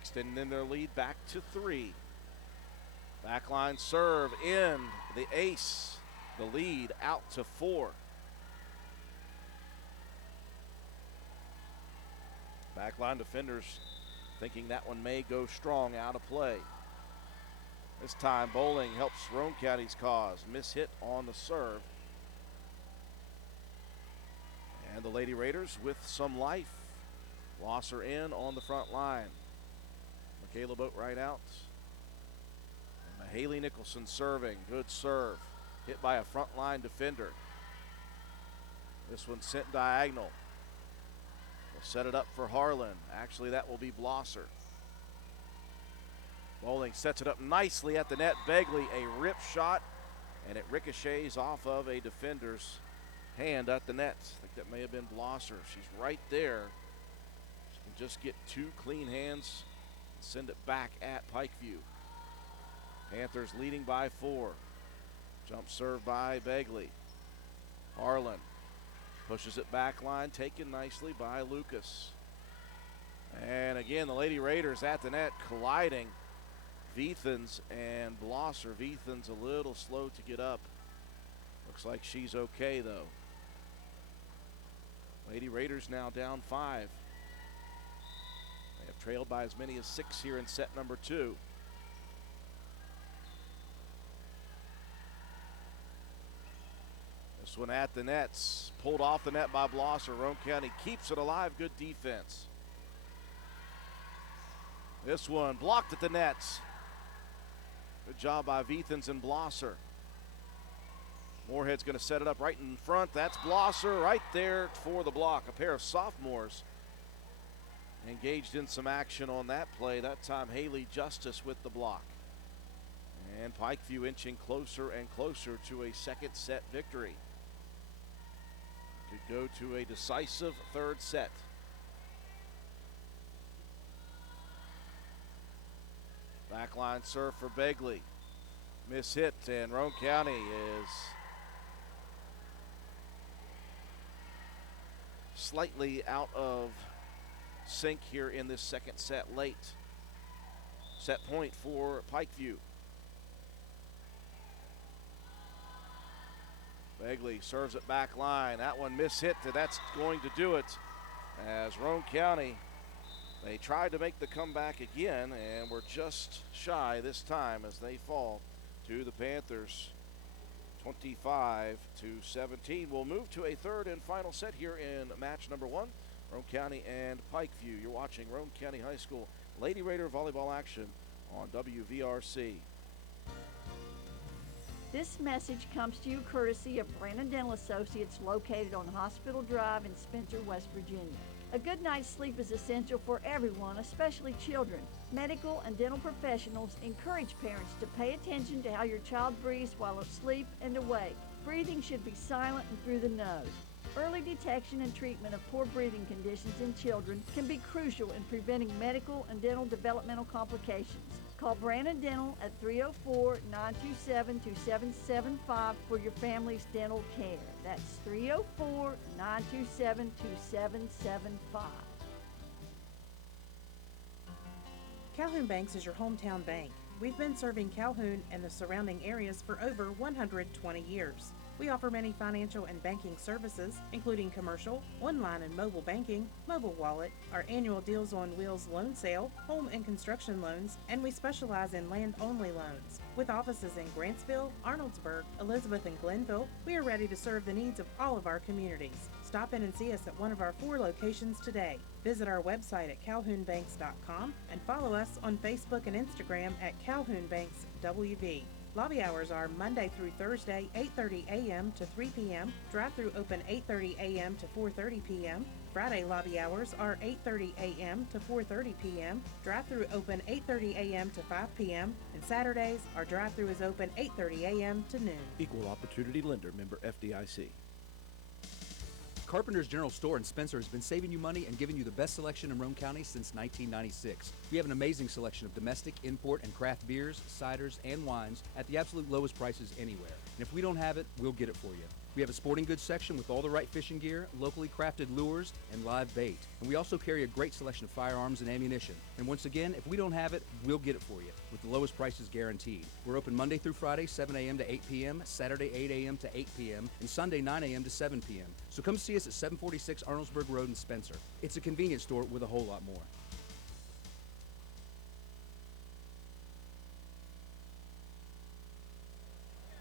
extending their lead back to 3. Backline serve in, the ace. The lead out to 4. Backline defenders thinking that one may go strong out of play. This time Bowling helps Roane County's cause. Mishit on the serve. And the Lady Raiders with some life. Losser in on the front line. Michaela Boatwright out. And Mahaley Nicholson serving. Good serve. Hit by a front line defender. This one sent diagonal. We'll set it up for Harlan. Actually, that will be Blosser. Bowling sets it up nicely at the net. Begley, a rip shot, and it ricochets off of a defender's hand at the net. I think that may have been Blosser. She's right there. She can just get 2 clean hands and send it back at Pikeview. Panthers leading by 4. Jump serve by Begley. Harlan pushes it back line, taken nicely by Lucas. And again, the Lady Raiders at the net colliding. Veethans and Blosser. Veethans a little slow to get up. Looks like she's okay, though. Lady Raiders now down 5. They have trailed by as many as 6 here in set number 2. This one at the nets. Pulled off the net by Blosser. Roane County keeps it alive. Good defense. This one blocked at the nets. Good job by Veethans and Blosser. Moorhead's going to set it up right in front. That's Blosser right there for the block. A pair of sophomores engaged in some action on that play. That time Haley Justice with the block. And Pikeview inching closer and closer to a second set victory. Could go to a decisive third set. Backline serve for Begley. Miss hit, and Roane County is slightly out of sync here in this second set late. Set point for Pikeview. Begley serves it back line. That one miss hit, and that's going to do it. As Roane County, they tried to make the comeback again and were just shy this time as they fall to the Panthers 25-17. We'll move to a third and final set here in match number 1. Roane County and Pikeview. You're watching Roane County High School Lady Raider volleyball action on WVRC. This message comes to you courtesy of Brandon Dental Associates located on Hospital Drive in Spencer, West Virginia. A good night's sleep is essential for everyone, especially children. Medical and dental professionals encourage parents to pay attention to how your child breathes while asleep and awake. Breathing should be silent and through the nose. Early detection and treatment of poor breathing conditions in children can be crucial in preventing medical and dental developmental complications. Call Brandon Dental at 304-927-2775 for your family's dental care. That's 304-927-2775. Calhoun Banks is your hometown bank. We've been serving Calhoun and the surrounding areas for over 120 years. We offer many financial and banking services, including commercial, online and mobile banking, mobile wallet, our annual Deals on Wheels loan sale, home and construction loans, and we specialize in land-only loans. With offices in Grantsville, Arnoldsburg, Elizabeth, and Glenville, we are ready to serve the needs of all of our communities. Stop in and see us at one of our 4 locations today. Visit our website at calhounbanks.com and follow us on Facebook and Instagram at calhounbankswv. Lobby hours are Monday through Thursday, 8:30 a.m. to 3 p.m. Drive-through open 8:30 a.m. to 4:30 p.m. Friday lobby hours are 8:30 a.m. to 4:30 p.m. Drive-through open 8:30 a.m. to 5 p.m. And Saturdays, our drive-through is open 8:30 a.m. to noon. Equal Opportunity Lender, member FDIC. Carpenter's General Store in Spencer has been saving you money and giving you the best selection in Roane County since 1996. We have an amazing selection of domestic, import, and craft beers, ciders, and wines at the absolute lowest prices anywhere. And if we don't have it, we'll get it for you. We have a sporting goods section with all the right fishing gear, locally crafted lures, and live bait. And we also carry a great selection of firearms and ammunition. And once again, if we don't have it, we'll get it for you, with the lowest prices guaranteed. We're open Monday through Friday, 7 a.m. to 8 p.m., Saturday, 8 a.m. to 8 p.m., and Sunday, 9 a.m. to 7 p.m. So come see us at 746 Arnoldsburg Road in Spencer. It's a convenience store with a whole lot more.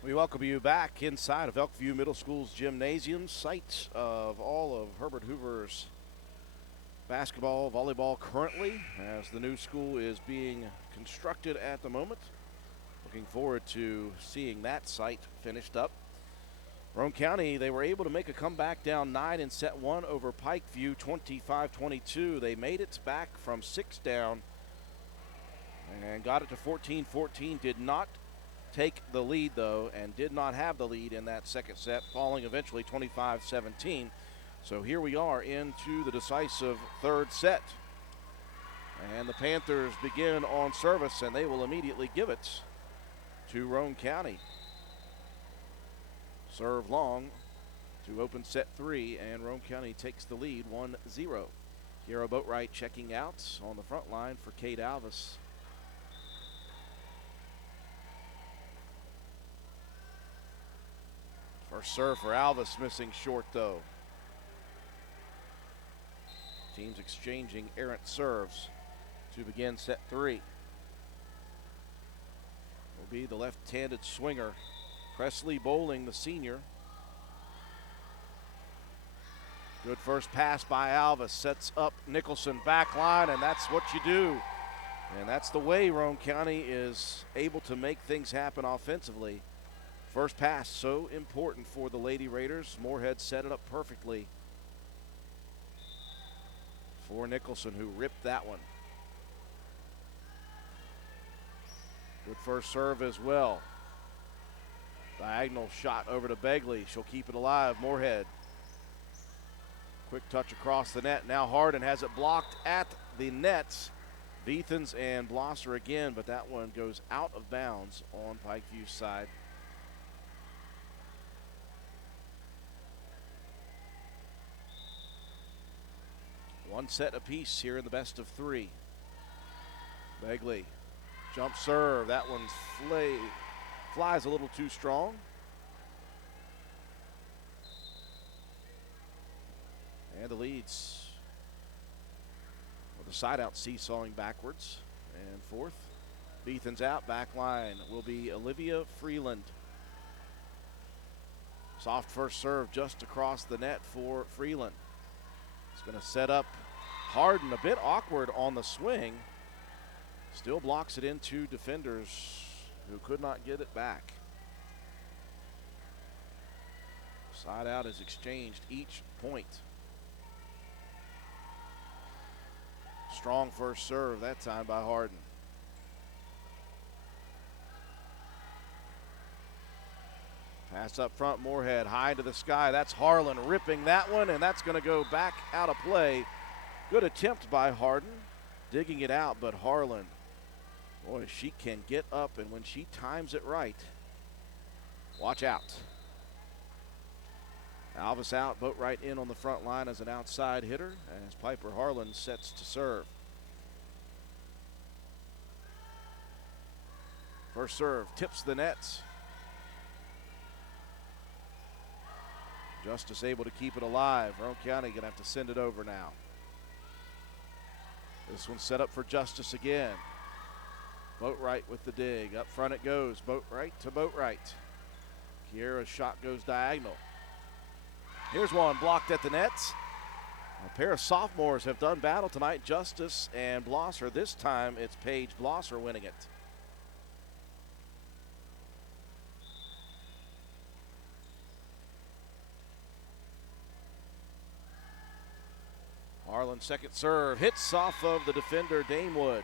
We welcome you back inside of Elkview Middle School's gymnasium, site of all of Herbert Hoover's basketball, volleyball currently, as the new school is being constructed at the moment. Looking forward to seeing that site finished up. Roane County, they were able to make a comeback down 9 in set 1 over Pikeview, 25-22. They made it back from 6 down and got it to 14-14. Did not take the lead, though, and did not have the lead in that second set, falling eventually 25-17. So here we are into the decisive third set. And the Panthers begin on service, and they will immediately give it to Roane County. Serve long to open set 3, and Roane County takes the lead 1-0. Kiera Boatwright checking out on the front line for Kate Alvis. First serve for Alvis, missing short though. Teams exchanging errant serves to begin set 3. Will be the left-handed swinger, Presley Bowling, the senior. Good first pass by Alvis, sets up Nicholson back line, and that's what you do. And that's the way Roane County is able to make things happen offensively. First pass, so important for the Lady Raiders. Moorhead set it up perfectly for Nicholson, who ripped that one. Good first serve as well. Diagonal shot over to Begley. She'll keep it alive. Moorhead. Quick touch across the net. Now Hardin has it blocked at the nets. Beathens and Blosser again, but that one goes out of bounds on Pikeview's side. One set apiece here in the best of 3. Begley, jump serve. That one flies a little too strong. And the leads with the side out seesawing backwards and forth. Beathen's out. Back line will be Olivia Freeland. Soft first serve just across the net for Freeland. It's going to set up Hardin, a bit awkward on the swing. Still blocks it into defenders who could not get it back. Side out is exchanged each point. Strong first serve that time by Hardin. Pass up front, Moorhead high to the sky. That's Harlan ripping that one, and that's going to go back out of play. Good attempt by Hardin, digging it out, but Harlan, boy, she can get up, and when she times it right, watch out. Alvis out, Boatwright in on the front line as an outside hitter as Piper Harlan sets to serve. First serve, tips the nets. Justice able to keep it alive. Roane County gonna have to send it over now. This one's set up for Justice again. Boatwright with the dig. Up front it goes. Boatwright to Boatwright. Kiera's shot goes diagonal. Here's one blocked at the nets. A pair of sophomores have done battle tonight, Justice and Blosser. This time it's Paige Blosser winning it. Harlan's second serve hits off of the defender, Damewood.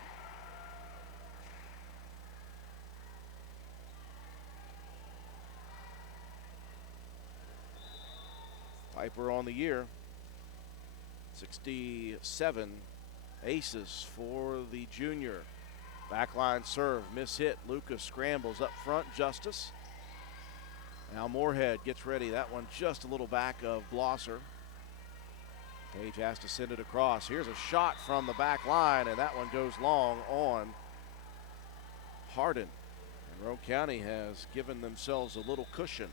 Piper on the year, 67 aces for the junior. Backline serve, miss hit. Lucas scrambles up front, Justice. Now Moorhead gets ready. That one just a little back of Blosser. Page has to send it across. Here's a shot from the back line, and that one goes long on Hardin. And Roane County has given themselves a little cushion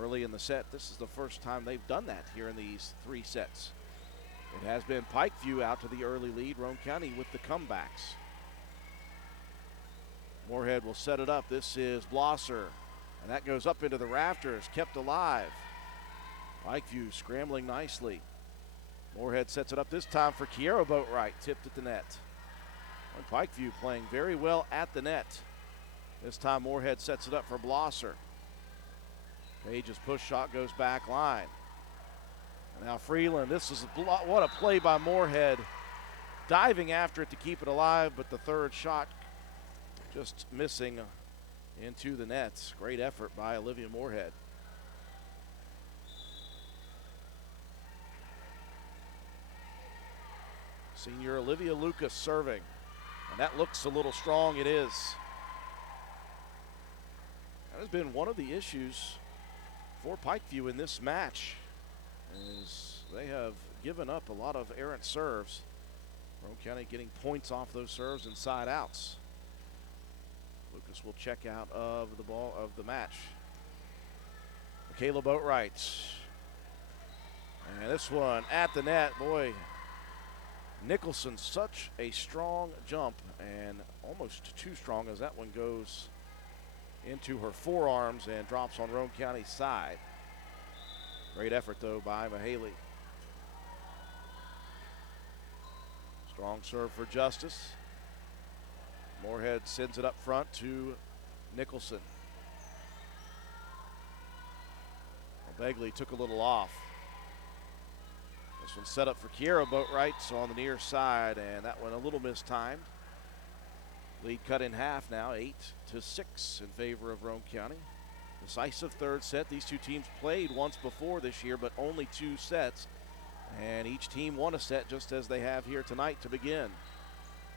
early in the set. This is the first time they've done that here in these 3 sets. It has been Pikeview out to the early lead, Roane County with the comebacks. Moorhead will set it up. This is Blosser, and that goes up into the rafters, kept alive. Pikeview scrambling nicely. Moorhead sets it up this time for Kiera Boatwright, tipped at the net. And Pikeview playing very well at the net. This time Moorhead sets it up for Blosser. Page's push shot goes back line. And now Freeland, this is what a play by Moorhead. Diving after it to keep it alive, but the third shot just missing into the nets. Great effort by Olivia Moorhead. Senior Olivia Lucas serving. And that looks a little strong. It is. That has been one of the issues for Pikeview in this match, is they have given up a lot of errant serves. Roane County getting points off those serves and side outs. Lucas will check out of the ball of the match. Michaela Boatwright. And this one at the net, boy. Nicholson, such a strong jump, and almost too strong as that one goes into her forearms and drops on Roane County's side. Great effort, though, by Mahaley. Strong serve for Justice. Moorhead sends it up front to Nicholson. Well, Begley took a little off. This one set up for Kiera Boatwright, so on the near side, and that one a little mistimed. Lead cut in half now, 8-6 in favor of Roane County. Decisive third set. These two teams played once before this year, but only 2 sets. And each team won a set just as they have here tonight to begin.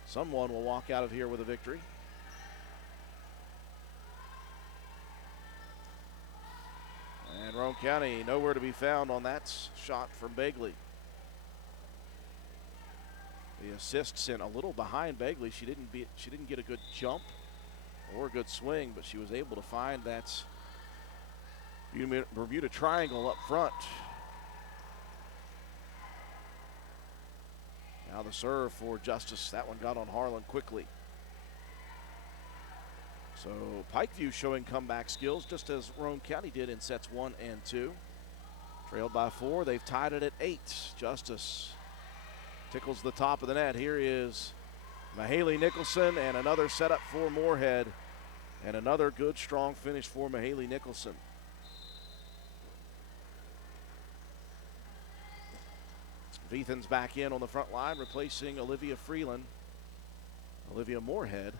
Someone will walk out of here with a victory. And Roane County nowhere to be found on that shot from Begley. The assist sent a little behind Begley. She didn't get a good jump or a good swing, but she was able to find that Bermuda triangle up front. Now the serve for Justice. That one got on Harlan quickly. So Pikeview showing comeback skills just as Roane County did in sets 1 and 2. Trailed by 4, they've tied it at 8. Justice tickles the top of the net. Here is Mahaley Nicholson, and another setup for Moorhead, and another good strong finish for Mahaley Nicholson. Veethan's back in on the front line, replacing Olivia Freeland. Olivia Moorhead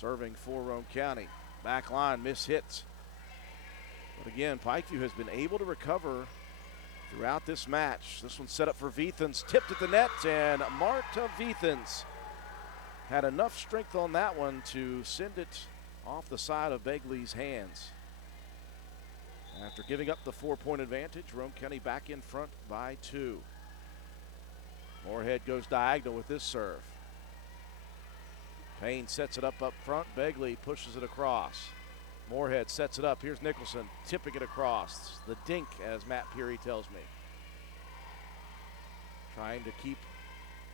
serving for Roane County. Back line, miss hits. But again, Pikeview has been able to recover throughout this match. This one's set up for Veethans, tipped at the net, and Marta Veethans had enough strength on that one to send it off the side of Begley's hands. After giving up the 4-point advantage, Roane County back in front by 2. Moorhead goes diagonal with this serve. Payne sets it up front. Begley pushes it across. Moorhead sets it up. Here's Nicholson tipping it across. The dink, as Matt Peary tells me. Trying to keep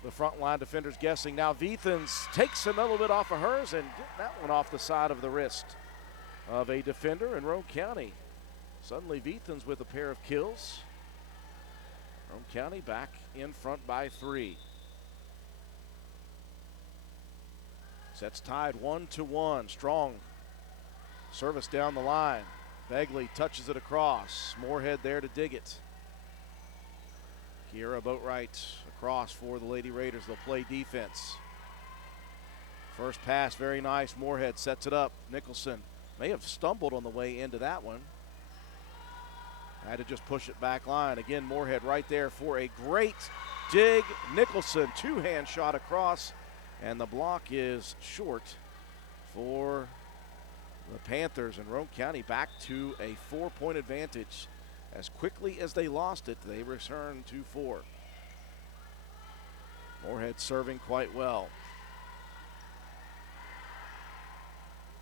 the front line defenders guessing. Now Veethans takes a little bit off of hers and get that one off the side of the wrist of a defender in Roane County. Suddenly Veethans with a pair of kills. Roane County back in front by 3. Sets tied 1-1. Strong service down the line. Begley touches it across. Moorhead there to dig it. Kiera Boatwright across for the Lady Raiders. They'll play defense. First pass, very nice. Moorhead sets it up. Nicholson may have stumbled on the way into that one. Had to just push it back line. Again, Moorhead right there for a great dig. Nicholson, 2-hand shot across, and the block is short for the Panthers. And Roane County back to a 4-point advantage. As quickly as they lost it, they return to 4. Moorhead serving quite well.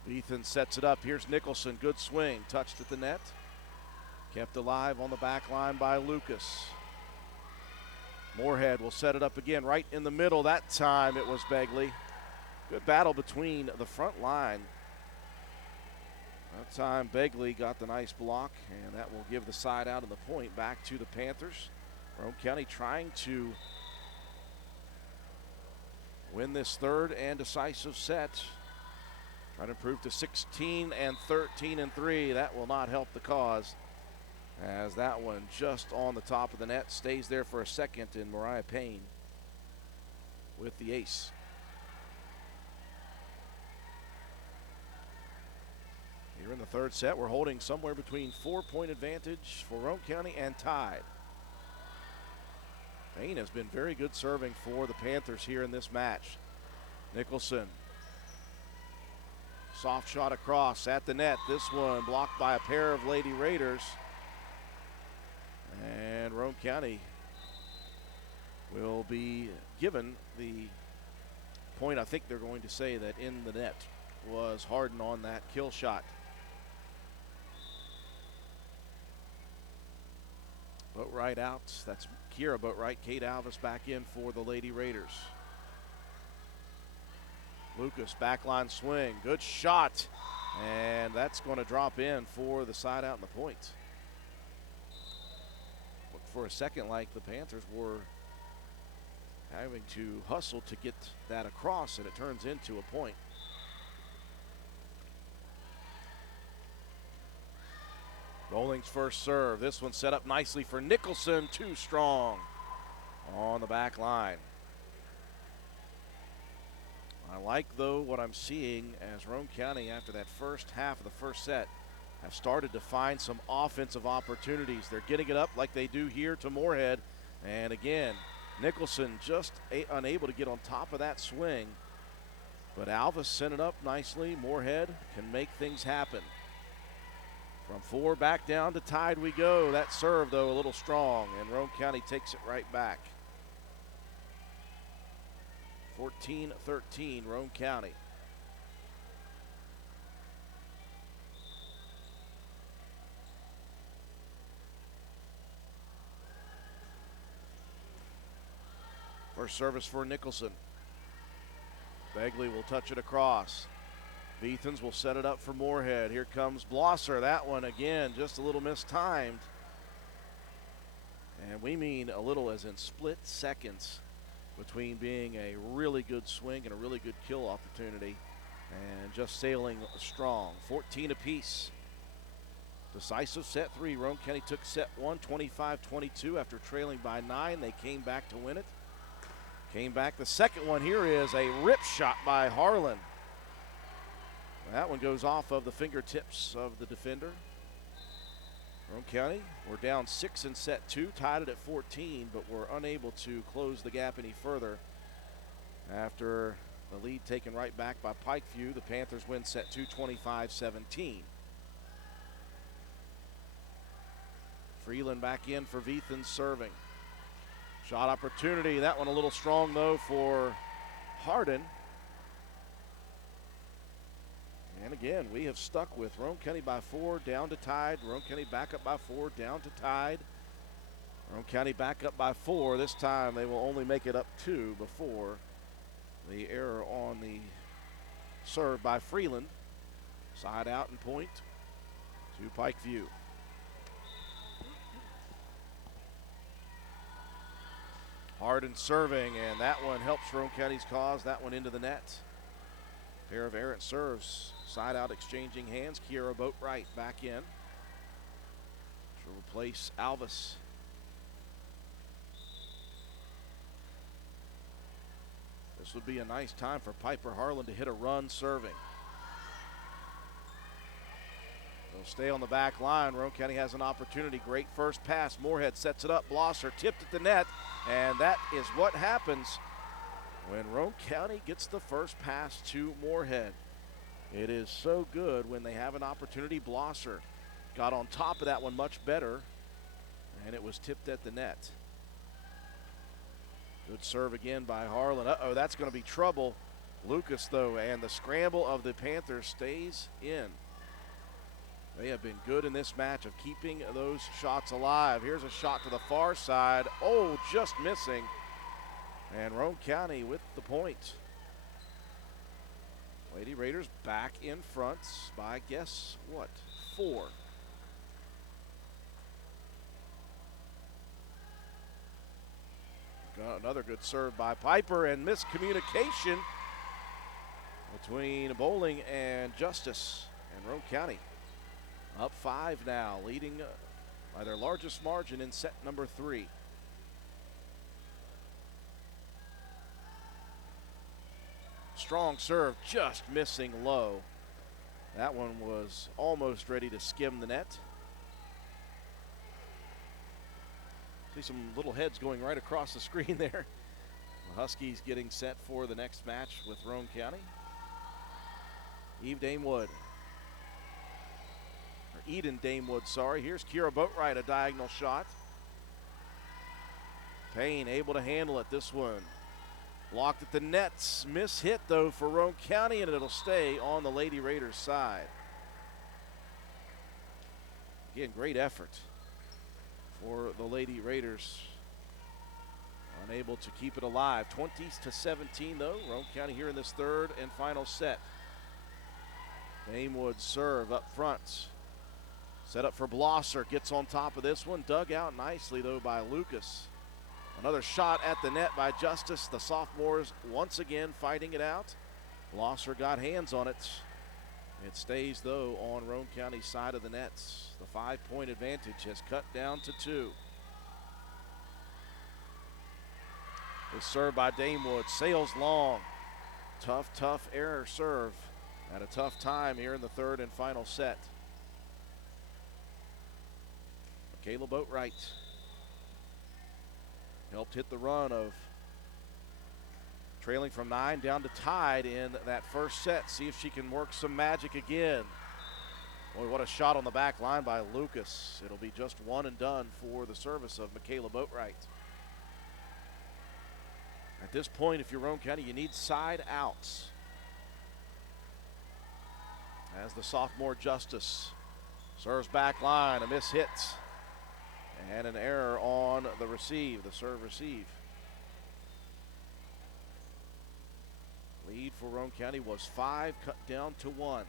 Ethan sets it up. Here's Nicholson. Good swing. Touched at the net. Kept alive on the back line by Lucas. Moorhead will set it up again right in the middle. That time it was Begley. Good battle between the front line. That time Begley got the nice block, and that will give the side out of the point back to the Panthers. Roane County trying to win this third and decisive set. Trying to improve to 16 and 13 and 3. That will not help the cause, as that one just on the top of the net stays there for a second in Mariah Payne with the ace. Here in the third set, we're holding somewhere between 4-point advantage for Roane County and tied. Payne has been very good serving for the Panthers here in this match. Nicholson Soft shot across at the net. This one blocked by a pair of Lady Raiders. And Roane County will be given the point. I think they're going to say that in the net was Harden on that kill shot. Boatwright out. That's Kira Boatwright. Kate Alvis back in for the Lady Raiders. Lucas, backline swing. Good shot. And that's going to drop in for the side out and the point. Looked for a second like the Panthers were having to hustle to get that across, and it turns into a point. Bowling's first serve. This one set up nicely for Nicholson. Too strong on the back line. I like, though, what I'm seeing as Roane County, after that first half of the first set, have started to find some offensive opportunities. They're getting it up like they do here to Moorhead. And again, Nicholson just unable to get on top of that swing. But Alvis sent it up nicely. Moorhead can make things happen. From 4 back down to tied we go. That serve, though, a little strong, and Roane County takes it right back. 14-13, Roane County. First service for Nicholson. Begley will touch it across. Beathens will set it up for Moorhead. Here comes Blosser. That one, again, just a little mistimed. And we mean a little as in split seconds between being a really good swing and a really good kill opportunity and just sailing strong. 14 apiece. Decisive set 3. Roane County took set 1, 25-22 after trailing by 9. They came back to win it. Came back. The second one here is a rip shot by Harlan. That one goes off of the fingertips of the defender. Roane County, we're down 6 in set 2, tied it at 14, but we're unable to close the gap any further. After the lead taken right back by Pikeview, the Panthers win set 2, 25-17. Freeland back in for Beathens serving. Shot opportunity, that one a little strong though for Harden. And again, we have stuck with Roane County by 4, down to tied. Roane County back up by 4, down to tied. Roane County back up by 4. This time they will only make it up 2 before the error on the serve by Freeland. Side out and point to Pikeview. Harden serving, and that one helps Roane County's cause. That one into the net. Pair of errant serves. Side out exchanging hands. Kiera Boatwright back in to replace Alvis. This would be a nice time for Piper Harlan to hit a run serving. They'll stay on the back line. Roane County has an opportunity. Great first pass. Moorhead sets it up. Blosser tipped at the net, and that is what happens when Roane County gets the first pass to Moorhead. It is so good when they have an opportunity. Blosser got on top of that one much better, and it was tipped at the net. Good serve again by Harlan. Uh-oh, that's going to be trouble. Lucas, though, and the scramble of the Panthers stays in. They have been good in this match of keeping those shots alive. Here's a shot to the far side. Oh, just missing. And Roane County with the point. Lady Raiders back in front by, guess what, 4. Got another good serve by Piper, and miscommunication between Bowling and Justice, and Roane County up 5 now, leading by their largest margin in set number 3. Strong serve, just missing low. That one was almost ready to skim the net. See some little heads going right across the screen there. The Huskies getting set for the next match with Roane County. Eden Damewood, sorry. Here's Kira Boatwright, a diagonal shot. Payne able to handle it. This one blocked at the nets. Miss hit, though, for Roane County, and it'll stay on the Lady Raiders' side. Again, great effort for the Lady Raiders. Unable to keep it alive. 20-17, though. Roane County here in this third and final set. Damewood serve up front. Set up for Blosser. Gets on top of this one. Dug out nicely, though, by Lucas. Another shot at the net by Justice. The sophomores once again fighting it out. Blosser got hands on it. It stays, though, on Roane County's side of the nets. The 5-point advantage has cut down to 2. This serve by Damewood sails long. Tough error serve at a tough time here in the third and final set. Michaela Boatwright helped hit the run of trailing from 9 down to tied in that first set. See if she can work some magic again. Boy, what a shot on the back line by Lucas. It'll be just one and done for the service of Michaela Boatwright. At this point, if you're Roane County, you need side outs. As the sophomore Justice serves back line, a miss hit. And an error on the receive, the serve receive. Lead for Roane County was 5, cut down to 1.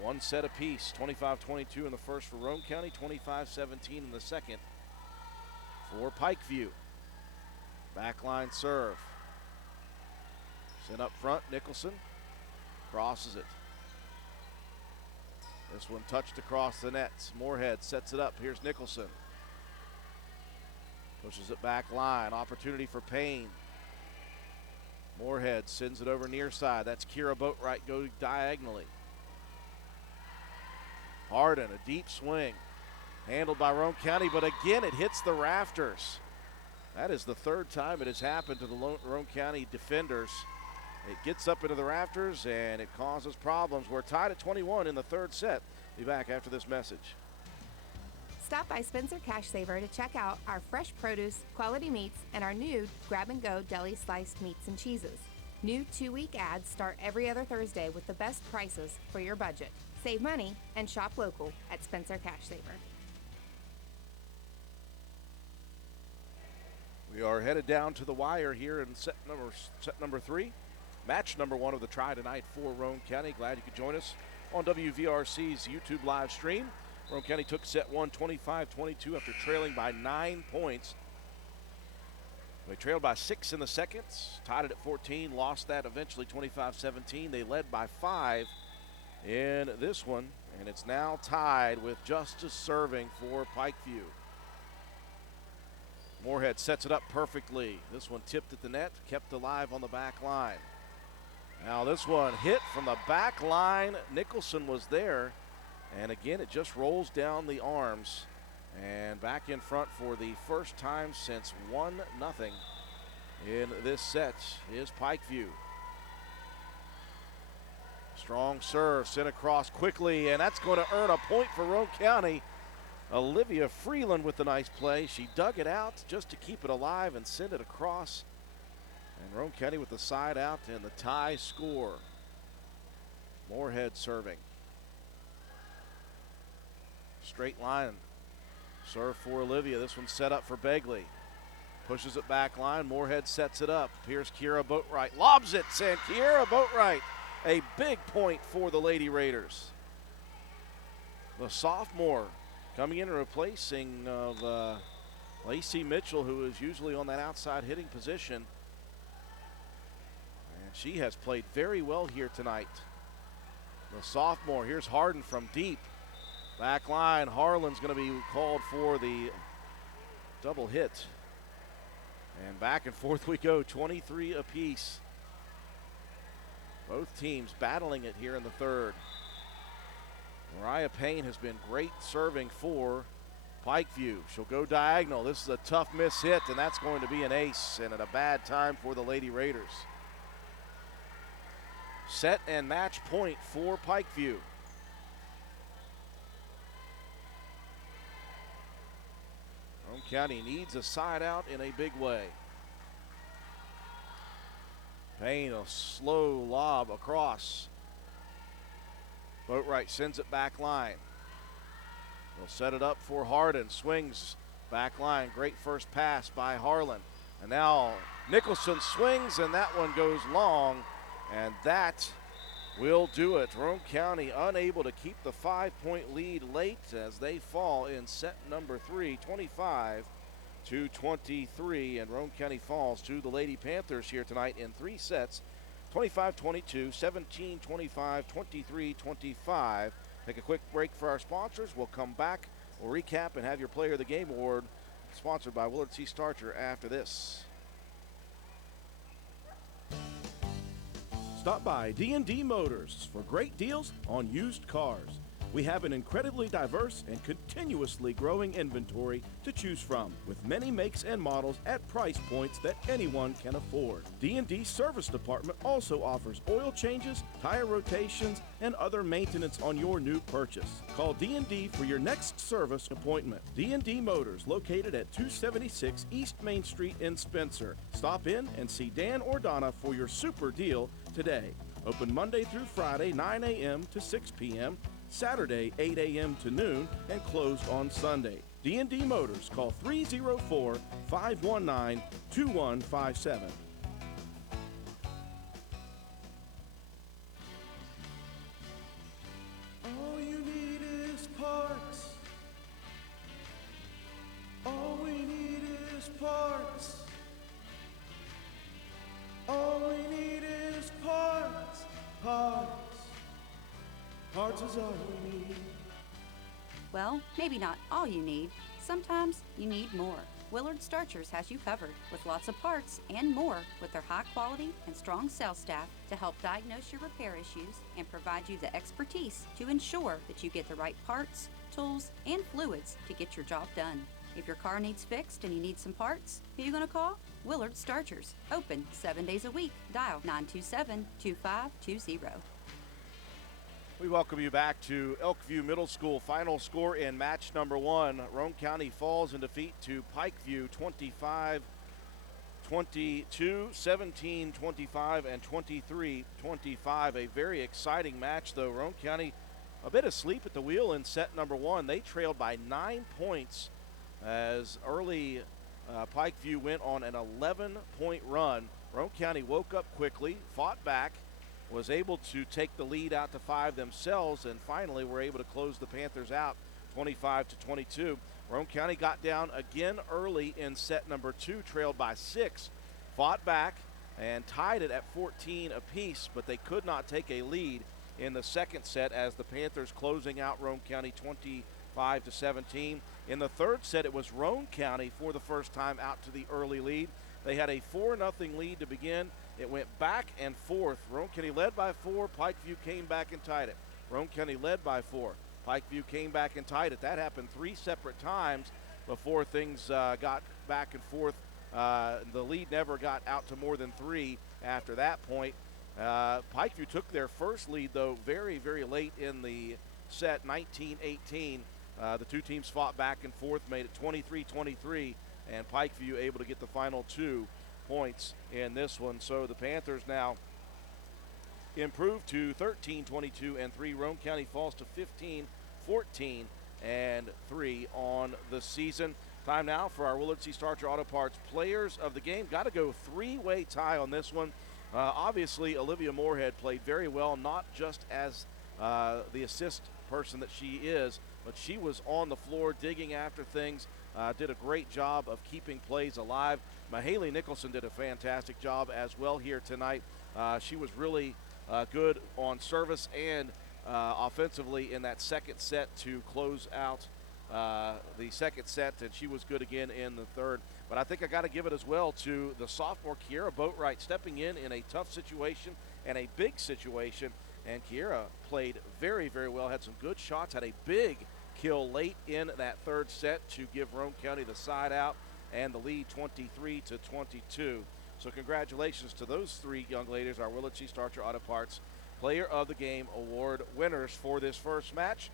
One set apiece, 25-22 in the first for Roane County, 25-17 in the second for Pikeview. Backline serve. Sent up front, Nicholson crosses it. This one touched across the nets. Moorhead sets it up. Here's Nicholson. Pushes it back line. Opportunity for Payne. Moorhead sends it over near side. That's Kira Boatwright go diagonally. Harden, a deep swing. Handled by Roane County, but again it hits the rafters. That is the third time it has happened to the Roane County defenders. It gets up into the rafters and it causes problems. We're tied at 21 in the third set. Be back after this message. Stop by Spencer Cash Saver to check out our fresh produce, quality meats, and our new grab-and-go deli sliced meats and cheeses. New 2-week ads start every other Thursday with the best prices for your budget. Save money and shop local at Spencer Cash Saver. We are headed down to the wire here in set number 3. Match number 1 of the try tonight for Roane County. Glad you could join us on WVRC's YouTube live stream. Roane County took set 1 25-22 after trailing by 9 points. They trailed by 6 in the second, tied it at 14, lost that eventually 25-17. They led by 5 in this one, and it's now tied with Justice serving for Pikeview. Moorhead sets it up perfectly. This one tipped at the net, kept alive on the back line. Now this one hit from the back line. Nicholson was there. And again, it just rolls down the arms. And back in front for the first time since 1-0 in this set is Pikeview. Strong serve sent across quickly, and that's going to earn a point for Roane County. Olivia Freeland with the nice play. She dug it out just to keep it alive and send it across. And Roane County with the side out and the tie score. Moorhead serving. Straight line. Serve for Olivia. This one's set up for Begley. Pushes it back line. Moorhead sets it up. Here's Kira Boatwright. Lobs it. And Kira Boatwright. A big point for the Lady Raiders. The sophomore coming in and replacing Lacey Mitchell, who is usually on that outside hitting position. She has played very well here tonight. The sophomore, here's Harden from deep. Back line, Harlan's going to be called for the double hit. And back and forth we go, 23 apiece. Both teams battling it here in the third. Mariah Payne has been great serving for Pikeview. She'll go diagonal. This is a tough miss hit, and that's going to be an ace, and at a bad time for the Lady Raiders. Set and match point for Pikeview. Roane County needs a side out in a big way. Payne, a slow lob across. Boatwright sends it back line. They'll set it up for Hardin. Swings back line. Great first pass by Harlan. And now Nicholson swings, and that one goes long. And that will do it. Roane County unable to keep the 5-point lead late as they fall in set number 3, 25-23. And Roane County falls to the Lady Panthers here tonight in 3 sets, 25-22, 17-25, 23-25. Take a quick break for our sponsors. We'll come back. We'll recap and have your Player of the Game award sponsored by Willard C. Starcher after this. Stop by D&D Motors for great deals on used cars. We have an incredibly diverse and continuously growing inventory to choose from, with many makes and models at price points that anyone can afford. D&D Service Department also offers oil changes, tire rotations, and other maintenance on your new purchase. Call D&D for your next service appointment. D&D Motors, located at 276 East Main Street in Spencer. Stop in and see Dan or Donna for your super deal today. Open Monday through Friday, 9 a.m. to 6 p.m., Saturday, 8 a.m. to noon, and closed on Sunday. D&D Motors, call 304-519-2157. All you need is parts. All we need is parts. All we need is parts. Parts. Parts is all we need. Well, maybe not all you need. Sometimes you need more. Willard Starchers has you covered with lots of parts and more with their high quality and strong sales staff to help diagnose your repair issues and provide you the expertise to ensure that you get the right parts, tools, and fluids to get your job done. If your car needs fixed and you need some parts, who are you going to call? Willard Starchers. Open 7 days a week. Dial 927-2520. We welcome you back to Elkview Middle School. Final score in match number 1. Roane County falls in defeat to Pikeview 25-22, 17-25, and 23-25. A very exciting match, though. Roane County a bit asleep at the wheel in set number 1. They trailed by 9 points as early Pikeview went on an 11-point run. Roane County woke up quickly, fought back, was able to take the lead out to 5 themselves, and finally were able to close the Panthers out 25-22. Roane County got down again early in set number 2, trailed by 6, fought back, and tied it at 14 apiece, but they could not take a lead in the second set as the Panthers closing out Roane County 25-17. In the third set, it was Roane County for the first time out to the early lead. They had a 4-0 lead to begin. It went back and forth. Roane County led by 4. Pikeview came back and tied it. Roane County led by 4. Pikeview came back and tied it. That happened 3 separate times before things got back and forth. The lead never got out to more than 3 after that point. Pikeview took their first lead, though, very, very late in the set, 19-18. The two teams fought back and forth, made it 23-23, and Pikeview able to get the final 2 points in this one. So the Panthers now improved to 13-22 and 3. Roane County falls to 15-14 and 3 on the season. Time now for our Willard C. Starcher Auto Parts Players of the Game. Got to go 3-way tie on this one. Obviously, Olivia Moorhead played very well, not just as the assist person that she is, but she was on the floor digging after things, did a great job of keeping plays alive. Mahaley Nicholson did a fantastic job as well here tonight. She was really good on service and offensively in that second set to close out the second set, and she was good again in the third. But I think I got to give it as well to the sophomore Kiera Boatwright stepping in a tough situation and a big situation. And Kiera played very, very well, had some good shots, had a big kill late in that third set to give Roane County the side out and the lead 23-22. So congratulations to those 3 young ladies, our Willard C. Starcher Auto Parts Player of the Game award winners for this first match.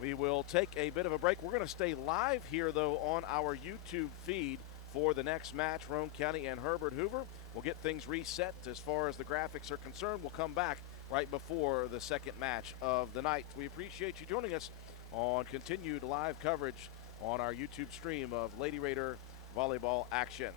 We will take a bit of a break. We're going to stay live here, though, on our YouTube feed for the next match, Roane County and Herbert Hoover. We'll get things reset as far as the graphics are concerned. We'll come back right before the second match of the night. We appreciate you joining us on continued live coverage on our YouTube stream of Lady Raider volleyball action.